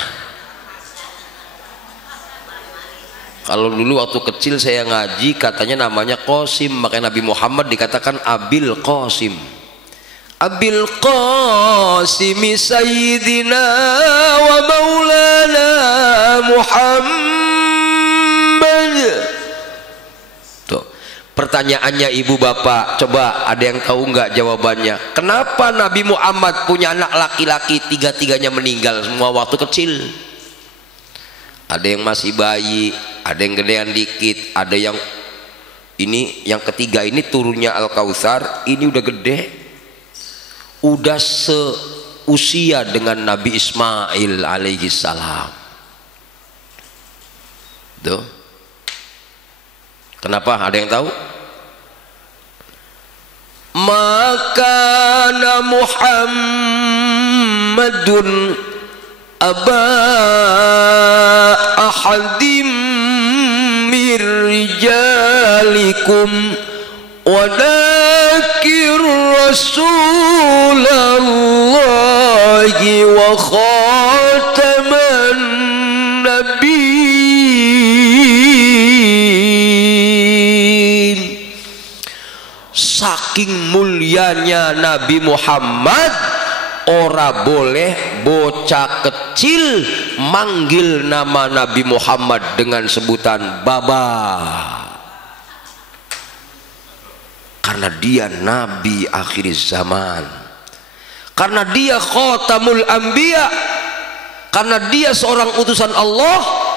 Kalau dulu waktu kecil saya ngaji katanya namanya Qasim, makanya Nabi Muhammad dikatakan Abil Qasim. Abil Qasimi Sayyidina wa Maulana Muhammad. Tuh, pertanyaannya ibu bapak, coba ada yang tahu nggak jawabannya? Kenapa Nabi Muhammad punya anak laki-laki 3-3-nya meninggal semua waktu kecil? Ada yang masih bayi, ada yang gedean dikit, ada yang ini yang ketiga ini turunnya Al-Kautsar, ini udah gede, udah seusia dengan Nabi Ismail alaihi salam. Tuh. Kenapa? Ada yang tahu? Maka Muhammadun aba ahadim mir rijalikum walakin Rasulullahi wa khataman nabiyyin. Saking mulianya Nabi Muhammad, ora boleh bocah kecil manggil nama Nabi Muhammad dengan sebutan baba, karena dia Nabi akhir zaman, karena dia khatamul anbiya, karena dia seorang utusan Allah.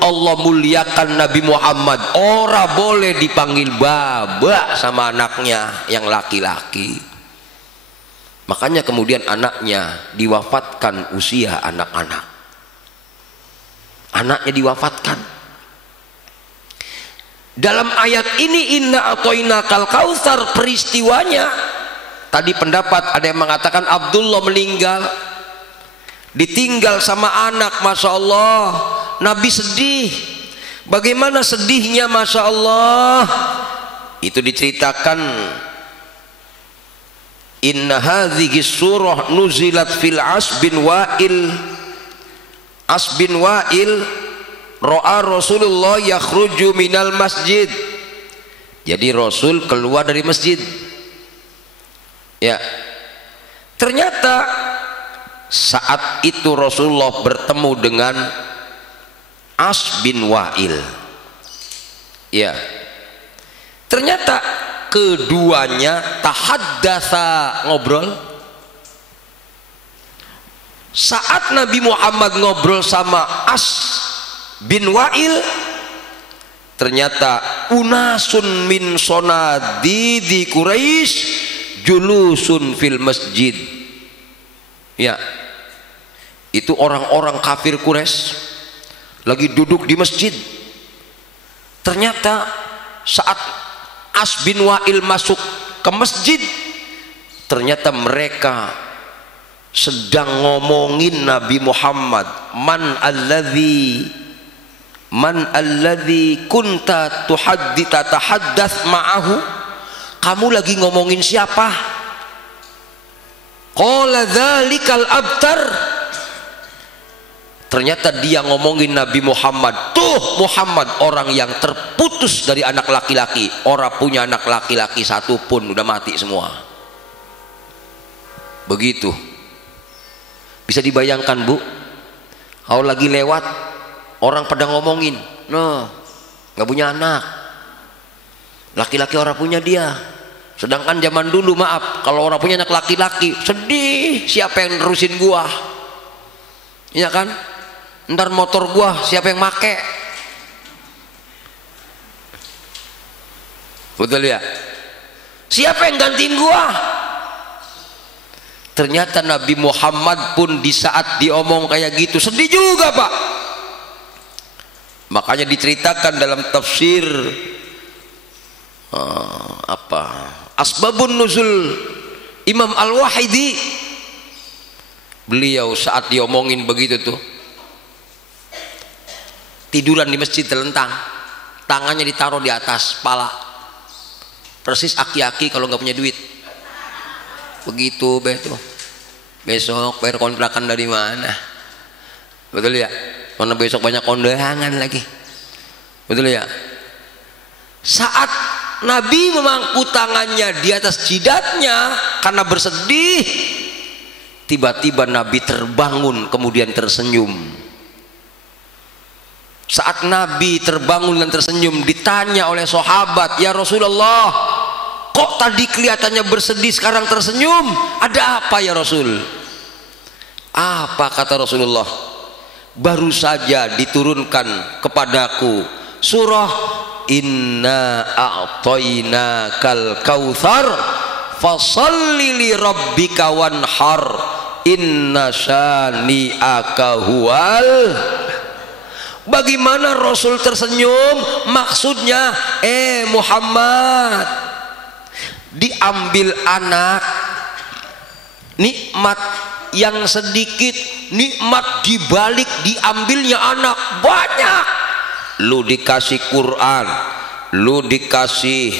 Allah muliakan Nabi Muhammad, ora boleh dipanggil baba sama anaknya yang laki-laki. Makanya kemudian anaknya diwafatkan usia anak-anak, anaknya diwafatkan. Dalam ayat ini inna atoinakal kautsar, peristiwanya tadi pendapat ada yang mengatakan Abdullah meninggal ditinggal sama anak. Masya Allah, Nabi sedih. Bagaimana sedihnya, Masya Allah, itu diceritakan inna hadhihi surah nuzilat fil As bin Wa'il. As bin Wa'il ro'a Rasulullah yakhruju minal masjid. Jadi Rasul keluar dari masjid, ya. Ternyata saat itu Rasulullah bertemu dengan As bin Wa'il, ya. Ternyata keduanya tahaddatsa, ngobrol. Saat Nabi Muhammad ngobrol sama As bin Wa'il, ternyata unasun min sonadidi Quraisy julusun fil masjid, ya. Itu orang-orang kafir Quraisy lagi duduk di masjid. Ternyata saat As bin Wa'il masuk ke masjid, ternyata mereka sedang ngomongin Nabi Muhammad. Man alladzi kunta tahaddath ma'ahu, kamu lagi ngomongin siapa? Qala dzalikal abtar, ternyata dia ngomongin Nabi Muhammad. Tuh Muhammad, orang yang terputus dari anak laki-laki, orang punya anak laki-laki satu pun, udah mati semua. Begitu. Bisa dibayangkan, Bu, kalau lagi lewat orang pada ngomongin, noh, nggak punya anak, laki-laki orang punya dia. Sedangkan zaman dulu, maaf, kalau orang punya anak laki-laki sedih, siapa yang nerusin gua, iya kan? Ntar motor gua siapa yang make, betul ya? Siapa yang gantiin gua? Ternyata Nabi Muhammad pun di saat diomong kayak gitu sedih juga, Pak. Makanya diceritakan dalam tafsir Asbabun Nuzul Imam Al-Wahidi, beliau saat diomongin begitu tuh tiduran di masjid telentang, tangannya ditaruh di atas kepala, persis aki-aki kalau nggak punya duit. Begitu betul. Besok bayar kontrakan dari mana? Betul ya? Mana besok banyak kondangan lagi. Betul ya? Saat Nabi memangku tangannya di atas jidatnya karena bersedih, tiba-tiba Nabi terbangun kemudian tersenyum. Saat Nabi terbangun dan tersenyum, ditanya oleh sahabat, "Ya Rasulullah, kok tadi kelihatannya bersedih sekarang tersenyum? Ada apa ya Rasul?" Apa kata Rasulullah? Baru saja diturunkan kepadaku surah Inna a'tainakal kautsar fasalli li rabbika wanhar inna syani'aka huwal. Bagaimana Rasul tersenyum? Maksudnya, Muhammad, diambil anak, nikmat yang sedikit, nikmat dibalik diambilnya anak banyak. Lu dikasih Quran, lu dikasih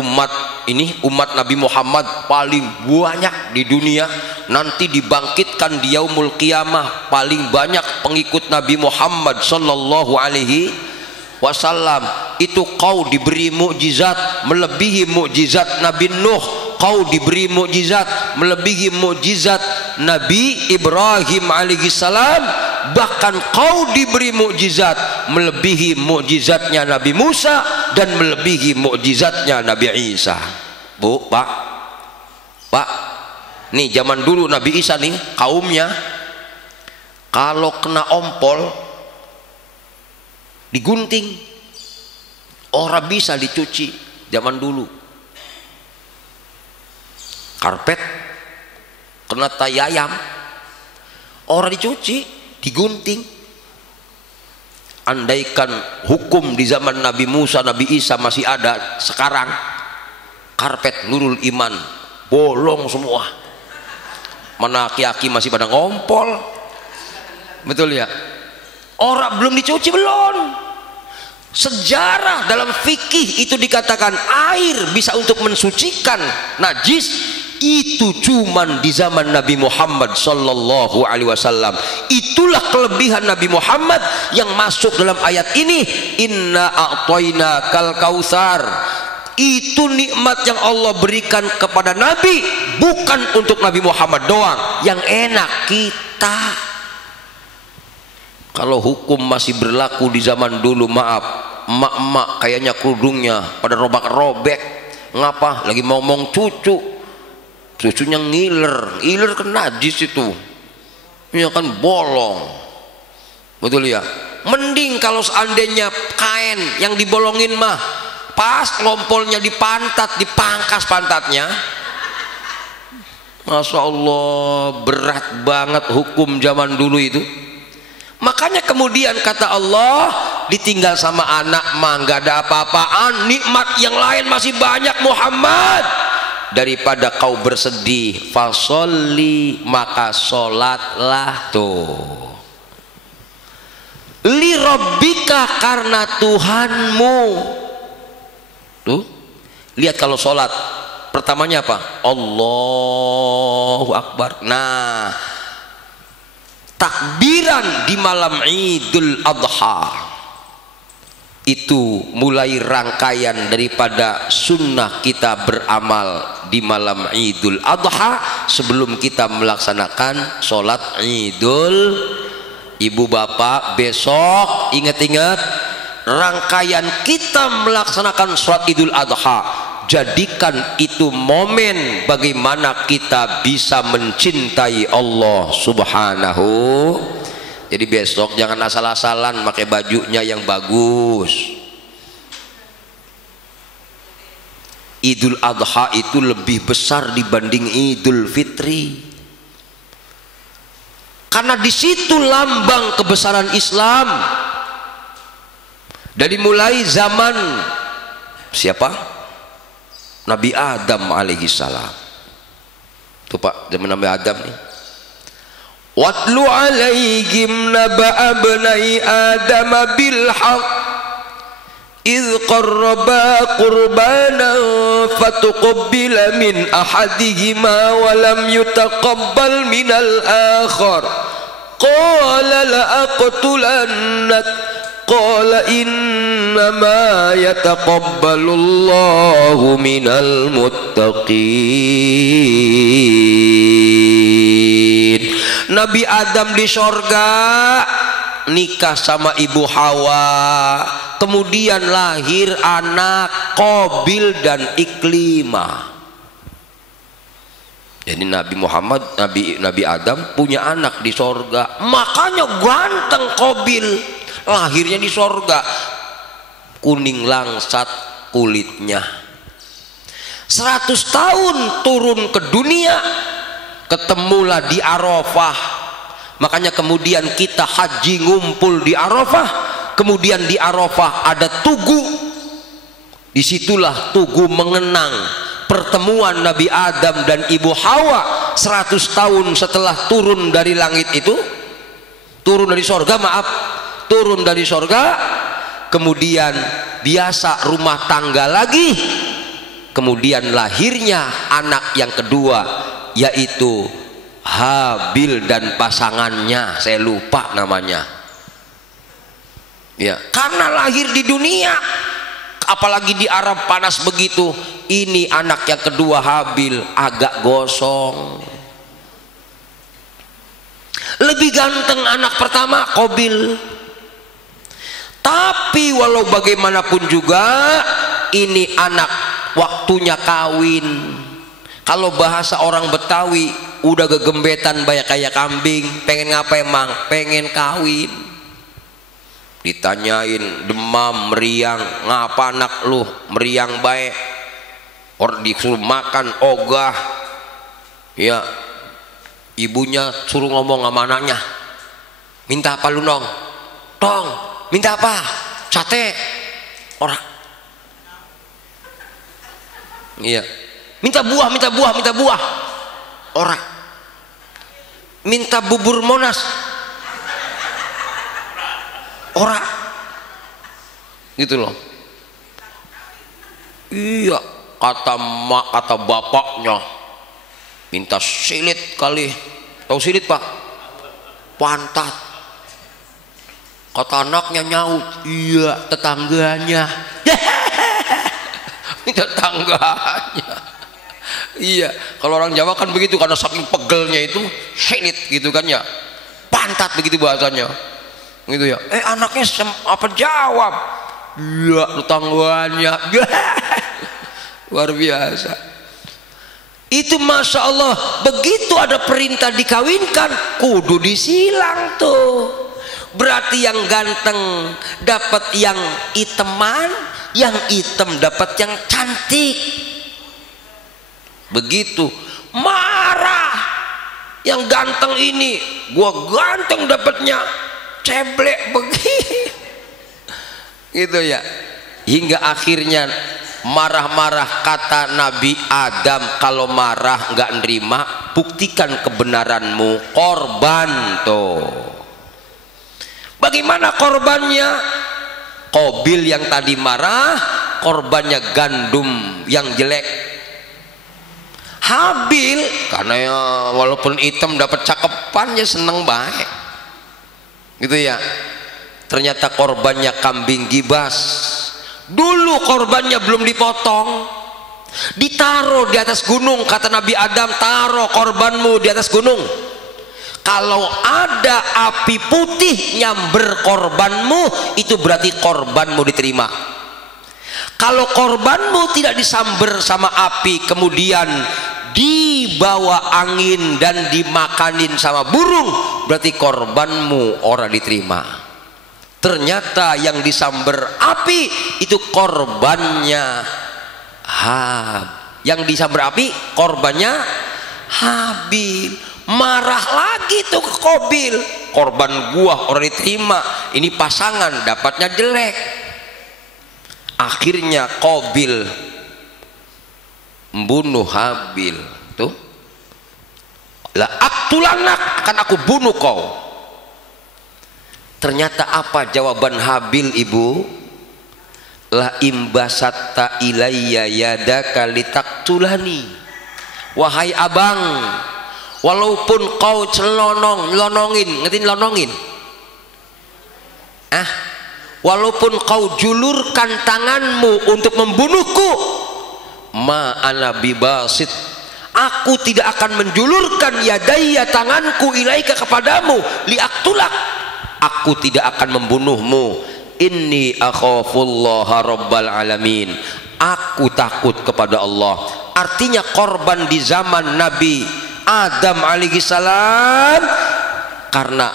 umat ini, umat Nabi Muhammad paling banyak di dunia, nanti dibangkitkan di yaumul qiyamah paling banyak pengikut Nabi Muhammad sallallahu alaihi wasallam. Itu kau diberi mukjizat melebihi mukjizat Nabi Nuh, kau diberi mukjizat melebihi mukjizat Nabi Ibrahim alaihissalam, bahkan kau diberi mukjizat melebihi mukjizatnya Nabi Musa dan melebihi mukjizatnya Nabi Isa. Bu, Pak, nih zaman dulu Nabi Isa nih kaumnya kalau kena ompol digunting, orang bisa dicuci. Zaman dulu karpet kena tai ayam, orang dicuci, digunting. andaikan hukum di zaman Nabi Musa, Nabi Isa masih ada sekarang, karpet Nurul Iman bolong semua, mana aki-aki masih pada ngompol, betul ya? Orang belum dicuci belum. Sejarah dalam fikih itu dikatakan air bisa untuk mensucikan najis itu cuman di zaman Nabi Muhammad sallallahu alaihi wasallam. Itulah kelebihan Nabi Muhammad yang masuk dalam ayat ini, inna a'tainakal kautsar. Itu nikmat yang Allah berikan kepada Nabi, bukan untuk Nabi Muhammad doang. Yang enak kita. Kalau hukum masih berlaku di zaman dulu, maaf, emak-emak kayaknya kerudungnya pada robek-robek. Ngapa? Lagi ngomong cucu, cucunya ngiler kan najis itu, ya kan bolong, betul ya? Mending kalau seandainya kain yang dibolongin mah pas ngompolnya di pantat, dipangkas pantatnya. Masya Allah, berat banget hukum zaman dulu itu. Makanya kemudian kata Allah, ditinggal sama anak mah nggak ada apa-apaan, nikmat yang lain masih banyak Muhammad. Daripada kau bersedih, fasolli, maka sholatlah. Tuh, li rabbika, karena Tuhanmu. Tuh, lihat kalau sholat pertamanya apa? Allahu Akbar. Nah, takbiran di malam Idul Adha itu mulai rangkaian daripada sunnah kita beramal di malam Idul Adha sebelum kita melaksanakan sholat Idul. Ibu bapak besok ingat-ingat rangkaian kita melaksanakan sholat Idul Adha. Jadikan itu momen bagaimana kita bisa mencintai Allah Subhanahu. Jadi besok jangan asal-asalan pakai bajunya yang bagus. Idul Adha itu lebih besar dibanding Idul Fitri, karena di situ lambang kebesaran Islam. Dari mulai zaman siapa? Nabi Adam alaihi salam. Tuh Pak, zaman Nabi Adam nih. Watlu alaihim naba'a bnai Adam bil haqq idh qarraba qurbanan fatuqabbila min ahadihima wa lam yutaqabbal minal akhar qala la aqtulannak qala innama yataqabbalullahu minal muttaqin. Nabi Adam di sorga nikah sama ibu Hawa, kemudian lahir anak Qabil dan Iklimah. Jadi Nabi Muhammad, Nabi Adam punya anak di sorga, makanya ganteng Qabil. Lahirnya di sorga, kuning langsat kulitnya. 100 tahun turun ke dunia, ketemulah di Arafah. Makanya kemudian kita haji ngumpul di Arafah. Kemudian di Arafah ada tugu. Disitulah tugu mengenang pertemuan Nabi Adam dan Ibu Hawa 100 tahun setelah turun dari langit itu, turun dari sorga, turun dari sorga, kemudian biasa rumah tangga lagi, kemudian lahirnya anak yang kedua yaitu Habil dan pasangannya, saya lupa namanya ya, karena lahir di dunia apalagi di Arab panas begitu, ini anak yang kedua Habil agak gosong. Lebih ganteng anak pertama Qabil. Tapi walau bagaimanapun juga ini anak waktunya kawin. Kalau bahasa orang Betawi udah gegembetan banyak kayak kambing, pengen ngapain emang? Pengen kawin. Ditanyain demam, meriang, ngapa anak lu meriang baik? Orang disuruh makan ogah, ya ibunya suruh ngomong sama anaknya, minta apa lu nong? Tong, Minta apa? Sate. Ora. Iya. Minta buah, minta buah, minta buah. Ora. Minta bubur Monas. Ora. Gitu loh. Iya, kata bapaknya minta silit kali. Tahu silit, Pak? Pantat. Kata anaknya nyaut, iya tetangganya. Tetangganya. Iya, kalau orang Jawa kan begitu, karena saking pegelnya itu silit gitu kan ya. Pantat begitu bahasanya. Gitu ya. Anaknya apa jawab? Iya tetangganya. Luar biasa. Itu Masya Allah, begitu ada perintah dikawinkan kudu disilang tuh. Berarti yang ganteng dapat yang iteman, yang hitam dapat yang cantik. Begitu. Marah yang ganteng ini, gua ganteng dapatnya ceblek begini. Gitu ya. Hingga akhirnya marah-marah, kata Nabi Adam, kalau marah nggak nerima, buktikan kebenaranmu, korban tuh. Bagaimana korbannya? Qabil yang tadi marah, korbannya gandum yang jelek. Habil karena ya, walaupun hitam dapat cakepannya seneng baik. Gitu ya. Ternyata korbannya kambing gibas. Dulu korbannya belum dipotong, ditaruh di atas gunung. Kata Nabi Adam, taruh korbanmu di atas gunung. Kalau ada api putih nyamber korbanmu, itu berarti korbanmu diterima. Kalau korbanmu tidak disamber sama api, kemudian dibawa angin dan dimakanin sama burung, berarti korbanmu orang diterima. Ternyata yang disamber api itu korbannya yang disamber api korbannya Habil. Marah lagi tuh ke Qabil, korban gua orang diterima, ini pasangan dapatnya jelek. Akhirnya Qabil membunuh Habil. Tuh, la aktulanak, akan aku bunuh kau. Ternyata apa jawaban Habil, ibu? La imbasatta ilayya yadaka litaktulani. Wahai abang, walaupun kau lonongin, ngerti lonongin? Walaupun kau julurkan tanganmu untuk membunuhku, ma ana bibasit, aku tidak akan menjulurkan yadaya tanganku ilaika kepadamu liaktulak, aku tidak akan membunuhmu. Inni akhafullaha rabbal alamin, aku takut kepada Allah. Artinya korban di zaman Nabi Adam alaihi salam, karena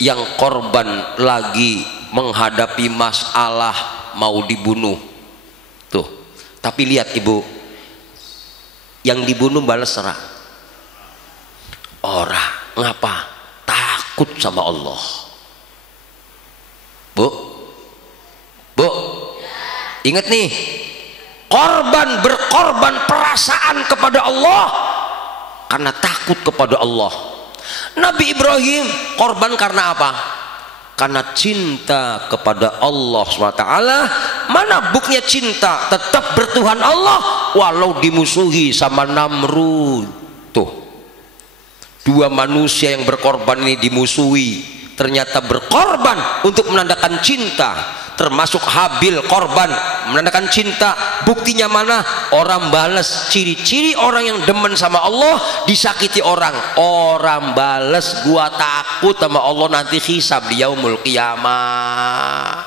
yang korban lagi menghadapi masalah mau dibunuh tuh. Tapi lihat ibu, yang dibunuh balas serah. Orang ngapa? Takut sama Allah. Bu, ingat nih, korban berkorban perasaan kepada Allah karena takut kepada Allah. Nabi Ibrahim korban karena apa? Karena cinta kepada Allah SWT. Mana buktinya cinta? Tetap bertuhan Allah walau dimusuhi sama Namrud. Tuh, dua manusia yang berkorban ini dimusuhi, ternyata berkorban untuk menandakan cinta. Termasuk Habil korban menandakan cinta. Buktinya mana? Orang balas. Ciri-ciri orang yang demen sama Allah, disakiti orang balas, gua takut sama Allah nanti hisab di yaumul qiyamah.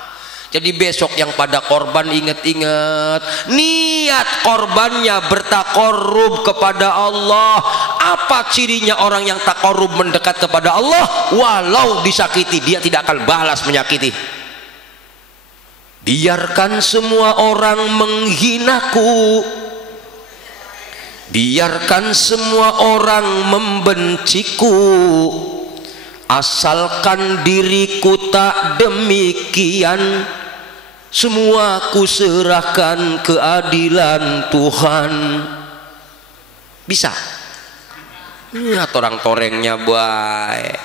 Jadi besok yang pada korban ingat-ingat niat korbannya bertakorub kepada Allah. Apa cirinya orang yang takorub mendekat kepada Allah? Walau disakiti, dia tidak akan balas menyakiti. Biarkan semua orang menghinaku, biarkan semua orang membenciku, asalkan diriku tak demikian, semua ku serahkan keadilan Tuhan. Bisa? Lihat orang torengnya baik.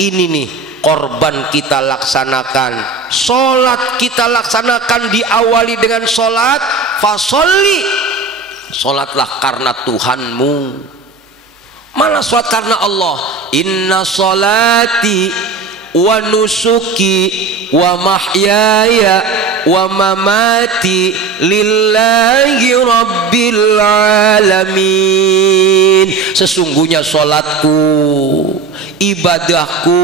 Ini nih korban kita laksanakan, sholat kita laksanakan, diawali dengan sholat, fasolli, sholatlah karena Tuhanmu. Mana sholat karena Allah? Inna sholati wa nusuki wa mahyaya wa mamati lillahi rabbil alamin. Sesungguhnya sholatku, ibadahku,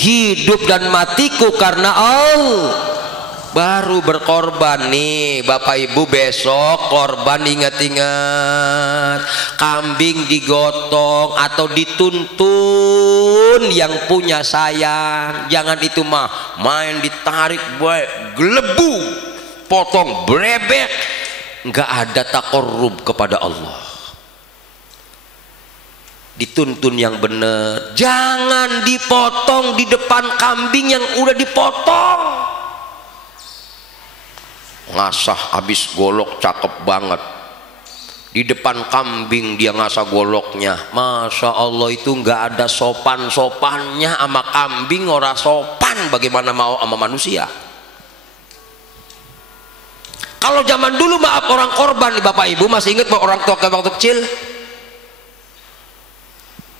hidup dan matiku karena Allah. Baru berkorban nih Bapak Ibu. Besok korban, ingat-ingat, kambing digotong atau dituntun yang punya sayang. Jangan itu mah main ditarik baik gelebu, potong brebek. Nggak ada taqarrub kepada Allah. Dituntun yang benar, jangan dipotong di depan kambing yang udah dipotong. Ngasah habis golok cakep banget, di depan kambing dia ngasah goloknya. Masya Allah, itu nggak ada sopan-sopannya sama kambing, ora sopan. Bagaimana mau sama manusia? Kalau zaman dulu, maaf, orang korban nih Bapak Ibu, masih ingat orang tua waktu kecil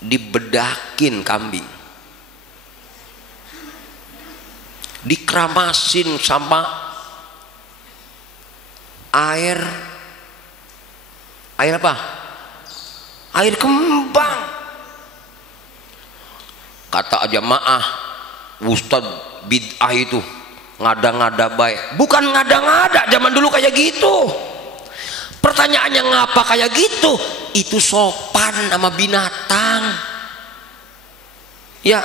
dibedakin kambing, dikeramasin sama air apa? Air kembang. Kata jamaah, Ustadz bid'ah itu ngada-ngada baik. Bukan ngada-ngada, zaman dulu kayak gitu. Pertanyaannya, ngapa kayak gitu? Itu sopan sama binatang. Ya,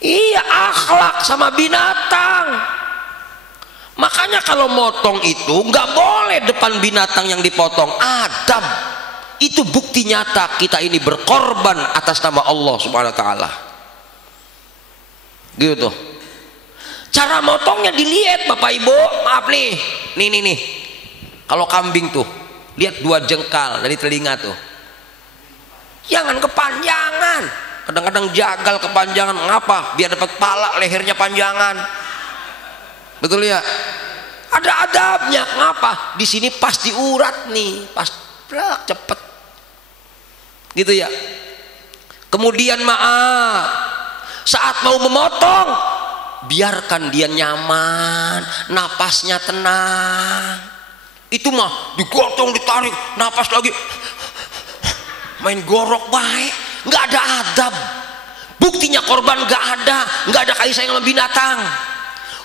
iya, akhlak sama binatang. Makanya kalau motong itu nggak boleh depan binatang yang dipotong, Adam. Itu bukti nyata kita ini berkorban atas nama Allah Subhanahu wa Ta'ala. Gitu. Cara motongnya dilihat Bapak Ibu. Maaf nih, nih. Kalau kambing tuh, lihat 2 jengkal dari telinga tuh. Jangan kepanjangan. Kadang-kadang jagal kepanjangan. Ngapa? Biar dapat pala, lehernya panjangan. Betul ya? Ada adabnya. Ngapa? Di sini pas diurat nih, pas cepet. Gitu ya. Kemudian maaf, saat mau memotong, biarkan dia nyaman, napasnya tenang. Itu mah digotong, ditarik, napas lagi, main gorok baik, nggak ada adab. Buktinya korban nggak ada kasih sayang sama binatang.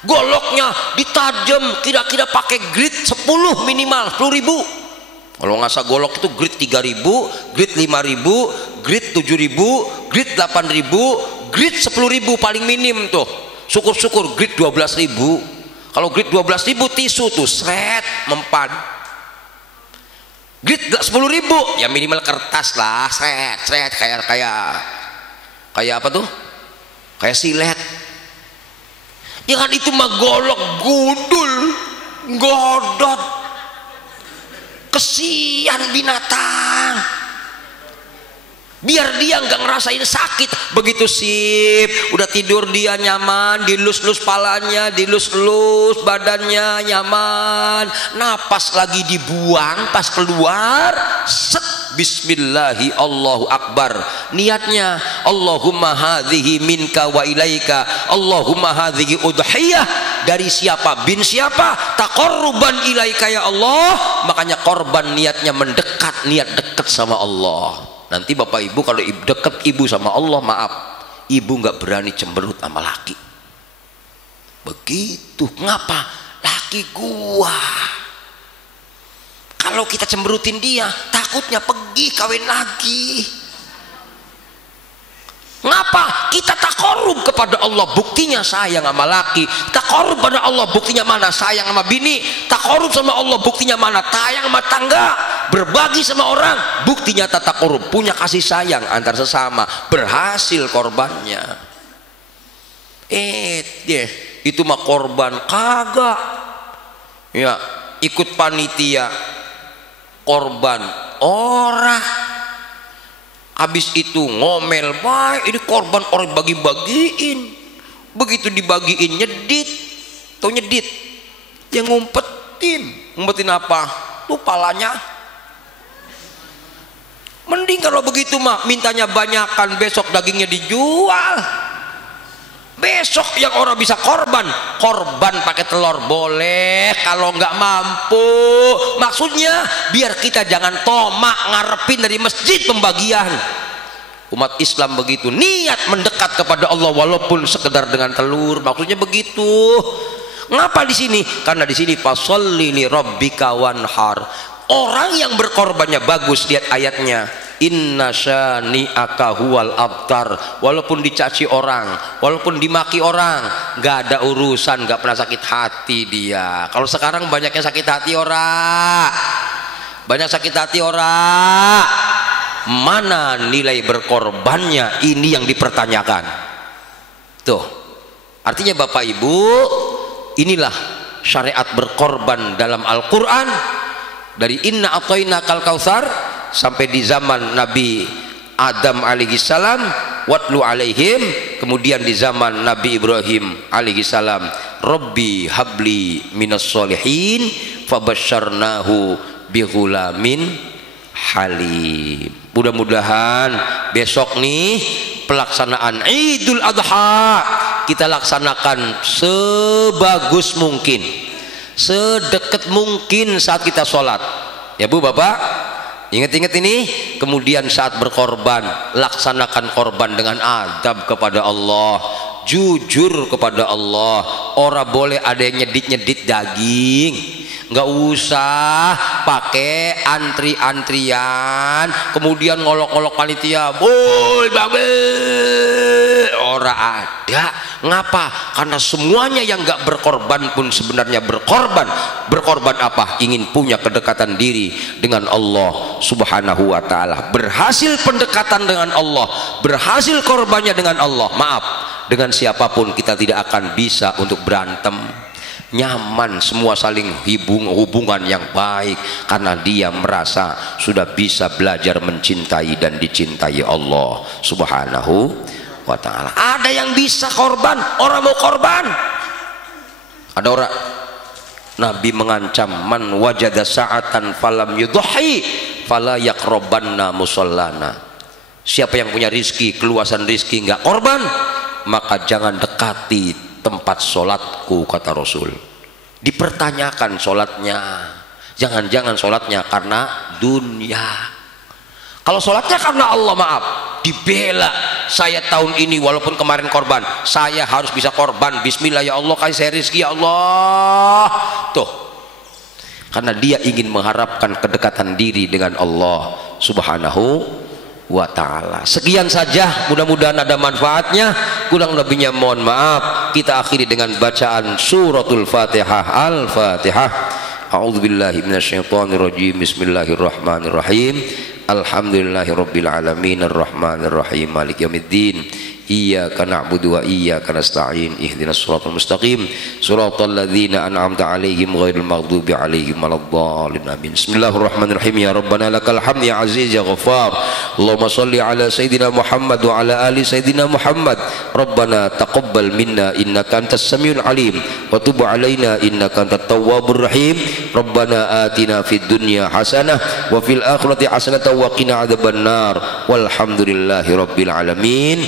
Goloknya ditajam, kira-kira pakai grit 10 minimal 10.000. Kalau ngasah golok itu grit 3.000, grit 5.000, grit 7.000, grit 8.000, grit 10.000 paling minim tuh. Syukur-syukur grit 12.000. Kalau grit 12.000 tisu tuh seret mempan. Grit 10.000 ya minimal kertas lah, seret kayak apa tuh? Kayak silet. Jangan itu mah golok gundul, godot. Kesian binatang. Biar dia nggak ngerasain sakit. Begitu sip, udah tidur dia nyaman, dilus-lus palanya, dilus-lus badannya nyaman. Napas lagi dibuang, pas keluar, set, bismillahi Allahu Akbar. Niatnya, Allahumma hadhihi minka wa ilaika, Allahumma hadhihi udhiyah. Dari siapa? Bin siapa? Taqarruban ilaika ya Allah. Makanya korban niatnya mendekat, niat dekat sama Allah. Nanti Bapak Ibu kalau dekat ibu sama Allah, maaf, ibu nggak berani cemberut sama laki. Begitu. Ngapa? Laki gua. Kalau kita cemberutin dia, takutnya pergi kawin lagi. Ngapa? Kita taqarrub kepada Allah, buktinya sayang sama laki. Taqarrub pada Allah, buktinya mana? Sayang sama bini. Taqarrub sama Allah, buktinya mana? Sayang sama tangga. berbagi sama orang, bukti nyata takarub, punya kasih sayang antar sesama, berhasil korbannya. Itu mah korban kagak ya, ikut panitia korban orang, habis itu ngomel, baik ini korban orang bagi-bagiin, begitu dibagiin nyedit, tau nyedit yang ngumpetin apa tuh palanya. Mending kalau begitu mah mintanya banyakan, besok dagingnya dijual. Besok yang orang bisa korban pakai telur boleh kalau nggak mampu. Maksudnya biar kita jangan tomak ngarepin dari masjid pembagian. Umat Islam begitu, niat mendekat kepada Allah walaupun sekedar dengan telur. Maksudnya begitu. Ngapa di sini? Karena di sini fasholli li rabbika wanhar. Orang yang berkorbannya bagus, lihat ayatnya, inna syani'aka huwal abtar. Walaupun dicaci orang, walaupun dimaki orang, nggak ada urusan, nggak pernah sakit hati dia. Kalau sekarang banyaknya sakit hati orang, banyak sakit hati orang. Mana nilai berkorbannya? Ini yang dipertanyakan. Tuh, artinya Bapak Ibu, inilah syariat berkorban dalam Al-Quran. Dari inna a'tainakal kautsar sampai di zaman Nabi Adam alaihi salam, watlu alaihim, kemudian di zaman Nabi Ibrahim alaihi salam, Rabbi habli minas solihin fabasyarnahu bighulamin halim. Mudah-mudahan besok nih pelaksanaan Idul Adha kita laksanakan sebagus mungkin, sedekat mungkin saat kita sholat ya Bu Bapak. Ingat-ingat ini. Kemudian saat berkorban, laksanakan korban dengan adab kepada Allah, jujur kepada Allah. Orang boleh ada yang nyedit-nyedit daging, nggak usah pakai antri-antrian kemudian ngolok-ngolok panitia, boy bagus. Orang ada. Ngapa? Karena semuanya yang nggak berkorban pun sebenarnya berkorban. Berkorban apa? Ingin punya kedekatan diri dengan Allah Subhanahu wa ta'ala. Berhasil pendekatan dengan Allah, berhasil korbannya dengan Allah. Maaf, dengan siapapun kita tidak akan bisa untuk berantem. Nyaman, semua saling hubungan yang baik karena dia merasa sudah bisa belajar mencintai dan dicintai Allah Subhanahu wa ta'ala. Ada yang bisa korban, orang mau korban. Ada orang, Nabi mengancam, man wajada sa'atan falam yudhi fala yaqrabanna musallana. Siapa yang punya rizki, keluasan rizki nggak korban, maka jangan dekati tempat sholatku, kata Rasul. Dipertanyakan sholatnya, jangan-jangan sholatnya karena dunia. Kalau sholatnya karena Allah, maaf, dibela. Saya tahun ini walaupun kemarin korban, saya harus bisa korban. Bismillah ya Allah, kasih saya rezeki ya Allah. Tuh, karena dia ingin mengharapkan kedekatan diri dengan Allah Subhanahu wa ta'ala. Sekian saja, mudah-mudahan ada manfaatnya. Kurang lebihnya mohon maaf. Kita akhiri dengan bacaan suratul Fatihah. Al-Fatihah. A'udzubillahi minasyaitonirrajim. Bismillahirrahmanirrahim. Alhamdulillahirabbil alamin arrahmanir rahim maliki yaumiddin. Iyyaka na'budu wa iyyaka nasta'in. Ihdinas siratal mustaqim, siratal ladzina an'amta 'alaihim ghairil maghdubi 'alaihim waladdallin. Amin. Bismillahirrahmanirrahim. Ya Rabbana lakal hamd ya aziz ya ghaffar. Allahumma shalli ala sayidina Muhammad wa ala ali sayidina Muhammad. Rabbana taqabbal minna innaka antas samiul alim wa tub 'alaina innaka antat tawwabur rahim. Rabbana atina fid dunya hasanah wa fil akhirati hasanah wa qina adzabannar. Walhamdulillahi rabbil alamin.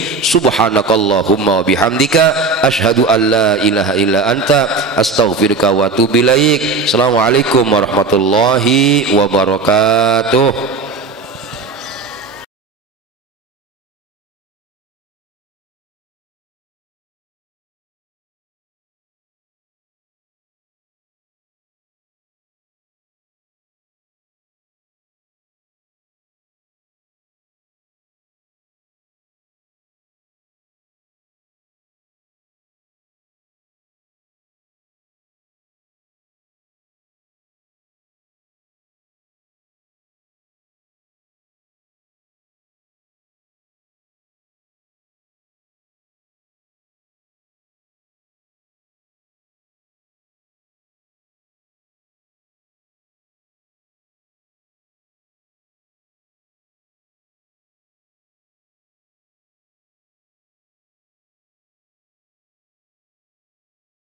Subhanakallahumma wa bihamdika asyhadu an la ilaha illa anta astaghfiruka wa atubu ilaik. Assalamualaikum warahmatullahi wabarakatuh.